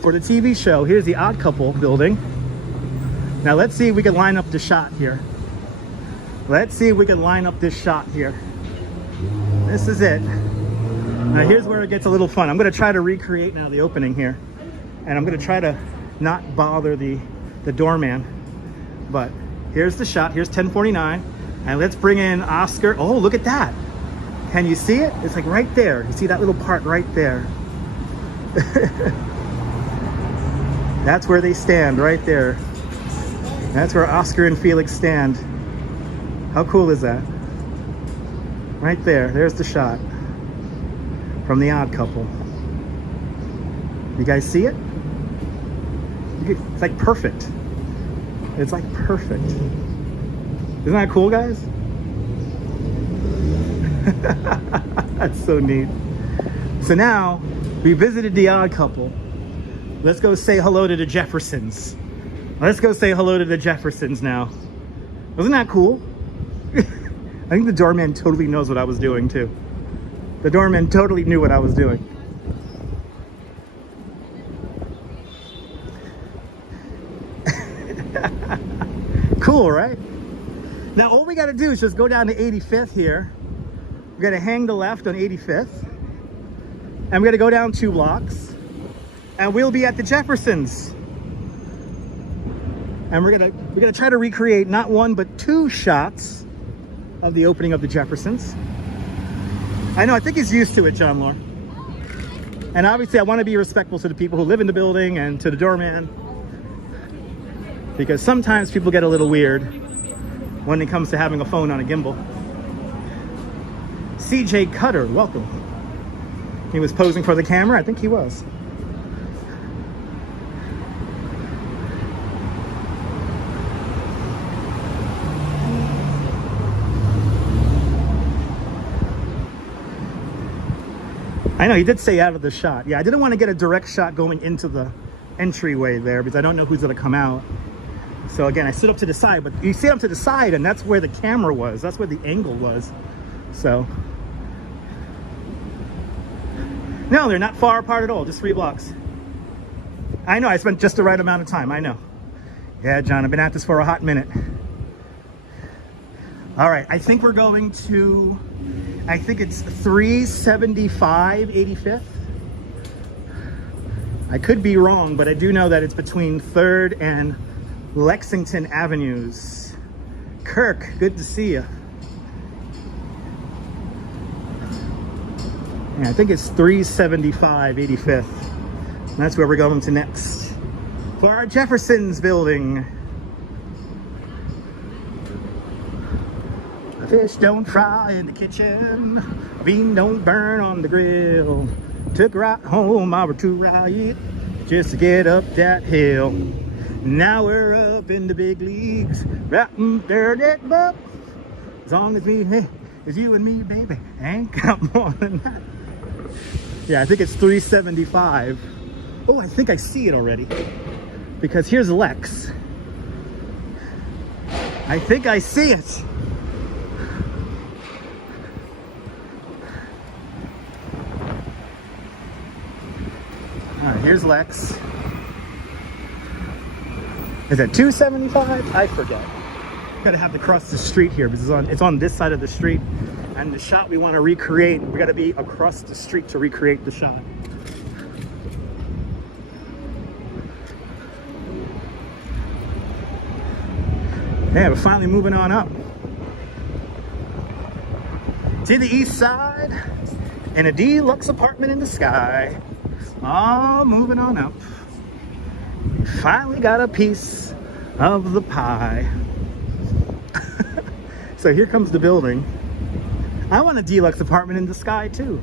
for the TV show, here's the odd couple building. Now let's see if we can line up the shot here. Let's see if we can line up this shot here. This is it. Now here's where it gets a little fun. I'm gonna try to recreate now the opening here. And I'm gonna try to not bother the doorman. But here's the shot, here's 10:49. And let's bring in Oscar. Oh, look at that. Can you see it? It's like right there. You see that little part right there? That's where they stand, right there. That's where Oscar and Felix stand. How cool is that? Right there, there's the shot from The Odd Couple. You guys see it? It's like perfect. It's like perfect. Isn't that cool, guys? That's so neat. So now, we visited The Odd Couple. Let's go say hello to the Jeffersons. Let's go say hello to the Jeffersons now. Wasn't that cool? I think the doorman totally knows what I was doing too. The doorman totally knew what I was doing. Cool, right? Now all we gotta do is just go down to 85th here. We're gonna hang the left on 85th. And we're gonna go down 2 blocks. And we'll be at the Jeffersons. And we're gonna try to recreate not 1 but 2 shots of the opening of the Jeffersons. I know, I think he's used to it, John Lore. And obviously I want to be respectful to the people who live in the building and to the doorman, because sometimes people get a little weird when it comes to having a phone on a gimbal. CJ Cutter, welcome. He was posing for the camera, I think he was. I know, he did say out of the shot. Yeah, I didn't want to get a direct shot going into the entryway there because I don't know who's going to come out. So again, I sit up to the side, but you sit up to the side and that's where the camera was. That's where the angle was. So, no, they're not far apart at all, just 3 blocks. I know, I spent just the right amount of time, I know. Yeah, John, I've been at this for a hot minute. All right, I think we're going to, I think it's 375 85th. I could be wrong, but I do know that it's between 3rd and Lexington Avenues. Kirk, good to see you. Yeah, I think it's 375 85th. And that's where we're going to next for our Jeffersons building. Fish don't fry in the kitchen, bean don't burn on the grill. Took a ride home, I were too right just to get up that hill. Now we're up in the big leagues, right there, that bub. As long as we, it's you and me, baby, ain't got more than that. Yeah, I think it's 375. Oh, I think I see it already, because here's Lex. I think I see it. Here's Lex. Is it 275? I forget. Gotta have to cross the street here because it's on this side of the street, and the shot we want to recreate, we gotta be across the street to recreate the shot. Yeah, we're finally moving on up to the east side in a deluxe apartment in the sky. Oh, moving on up. Finally got a piece of the pie. So here comes the building. I want a deluxe apartment in the sky too.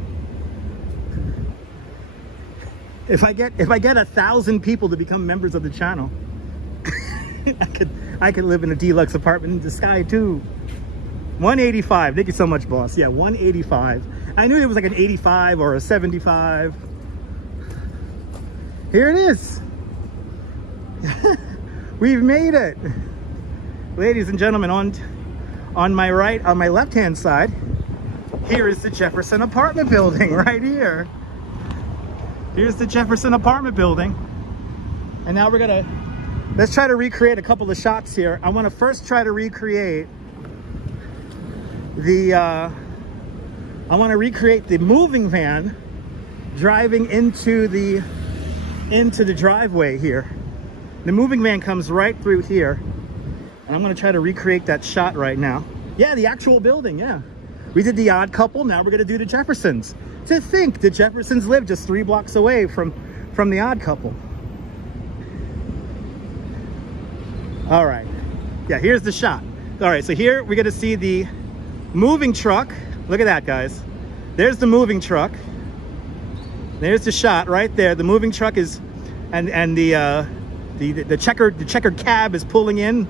If I get 1,000 people to become members of the channel, I could live in a deluxe apartment in the sky too. 185. Thank you so much, boss. Yeah, 185. I knew it was like an 85 or a 75. Here it is. We've made it. Ladies and gentlemen, on my right, on my left-hand side, here is the Jefferson apartment building right here. Here's the Jefferson apartment building. And now let's try to recreate a couple of shots here. I want to first try to recreate the I want to recreate the moving van driving into the driveway here. The moving van comes right through here, and I'm going to try to recreate that shot right now. Yeah, the actual building. Yeah, we did the Odd Couple. Now we're going to do the Jeffersons. To think the Jeffersons live just 3 blocks away from the Odd Couple. All right. Yeah, here's the shot. All right, so here we're going to see the moving truck. Look at that, guys. There's the moving truck. There's the shot right there. The moving truck is, and the checkered cab is pulling in.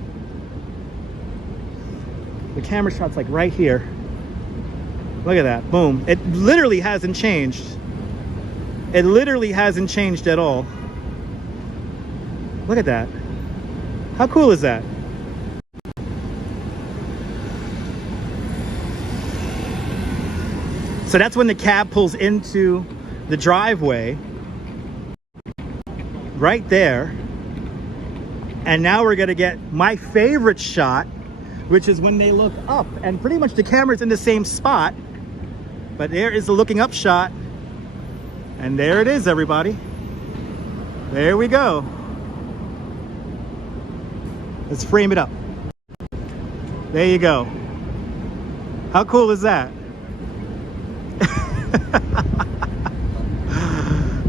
The camera shot's like right here. Look at that. Boom. It literally hasn't changed. It literally hasn't changed at all. Look at that. How cool is that? So that's when the cab pulls into the driveway right there. And now we're gonna get my favorite shot, which is when they look up, and pretty much the camera's in the same spot, but there is the looking up shot. And there it is, everybody. There we go. Let's frame it up. There you go. How cool is that?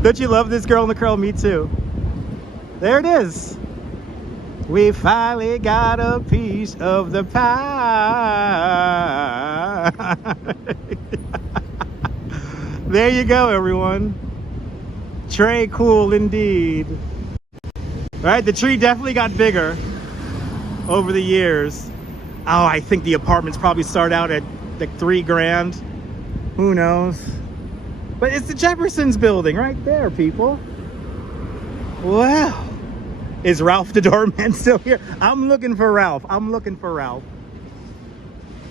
Don't you love this girl in the curl? Me too. There it is. We finally got a piece of the pie. There you go, everyone. Trey, cool indeed. Right, the tree definitely got bigger over the years. Oh, I think the apartments probably start out at like $3 grand. Who knows? But it's the Jeffersons building right there, people. Wow. Is Ralph the doorman still here? I'm looking for Ralph. I'm looking for Ralph.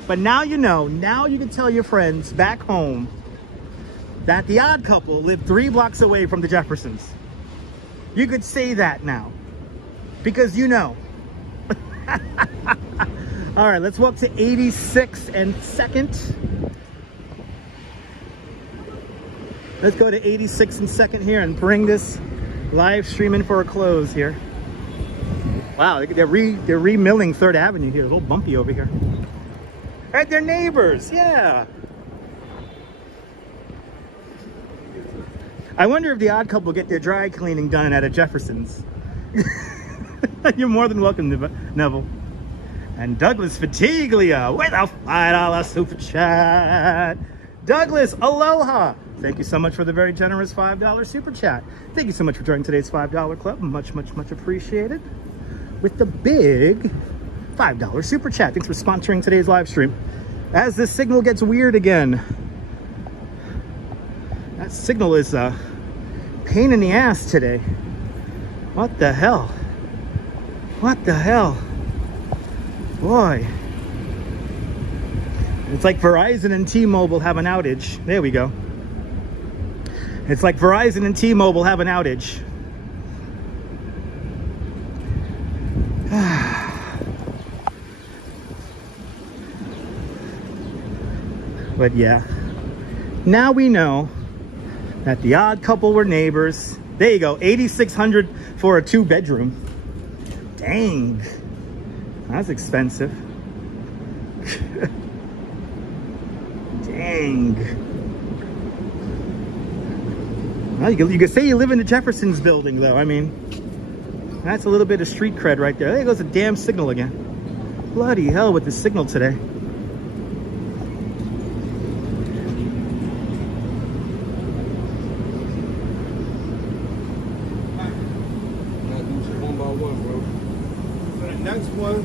But now you know. Now you can tell your friends back home that the Odd Couple lived 3 blocks away from the Jeffersons. You could say that now. Because you know. All right, let's walk to 86th and 2nd. Let's go to 86th and 2nd here and bring this live streaming for a close here. Wow, they're remilling 3rd Avenue here. A little bumpy over here. Right, they're neighbors, yeah. I wonder if the Odd Couple get their dry cleaning done at a Jeffersons. You're more than welcome, Neville. And Douglas Fatiglia with a $5 super chat. Douglas, aloha. Thank you so much for the very generous $5 super chat. Thank you so much for joining today's $5 club. Much, much, much appreciated. With the big $5 super chat. Thanks for sponsoring today's live stream. As this signal gets weird again. That signal is a pain in the ass today. What the hell? What the hell? Boy. It's like Verizon and T-Mobile have an outage. There we go. It's like Verizon and T-Mobile have an outage. But yeah, now we know that the Odd Couple were neighbors. There you go, $8,600 for a 2-bedroom. Dang, that's expensive. Dang. Well, you could say you live in the Jeffersons building, though. I mean, that's a little bit of street cred right there. There goes a damn signal again. Bloody hell with the signal today. Next one.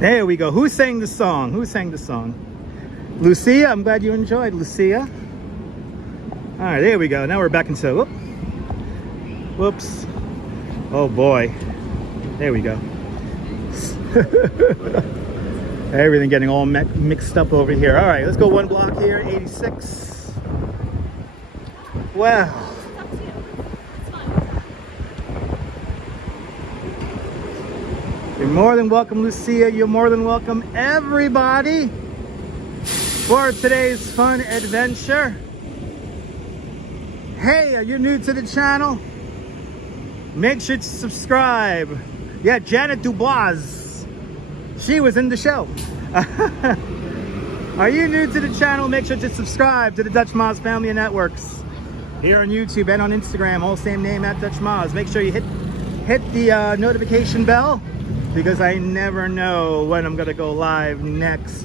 There we go. Who sang the song? Who sang the song? Lucia, I'm glad you enjoyed, Lucia. All right, there we go. Now we're back into, whoops. Oh boy. There we go. Everything getting all mixed up over here. All right, let's go one block here, 86. Wow. You're more than welcome, Lucia. You're more than welcome, everybody, for today's fun adventure. Hey, are you new to the channel? Make sure to subscribe. Yeah, Janet Dubois. She was in the show. Are you new to the channel? Make sure to subscribe to the Dutch Moz Family of Networks. Here on YouTube and on Instagram, all same name at Dutch Moz. Make sure you hit the notification bell, because I never know when I'm gonna go live next.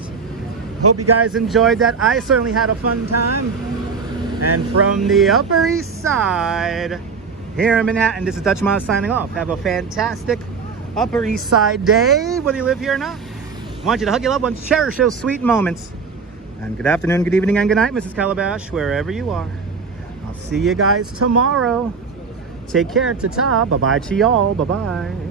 Hope you guys enjoyed that. I certainly had a fun time. And from the Upper East Side, here in Manhattan, this is Dutch Moz signing off. Have a fantastic Upper East Side day, whether you live here or not. I want you to hug your loved ones, cherish those sweet moments. And good afternoon, good evening, and good night, Mrs. Calabash, wherever you are. I'll see you guys tomorrow. Take care, ta-ta, bye-bye to y'all, bye-bye.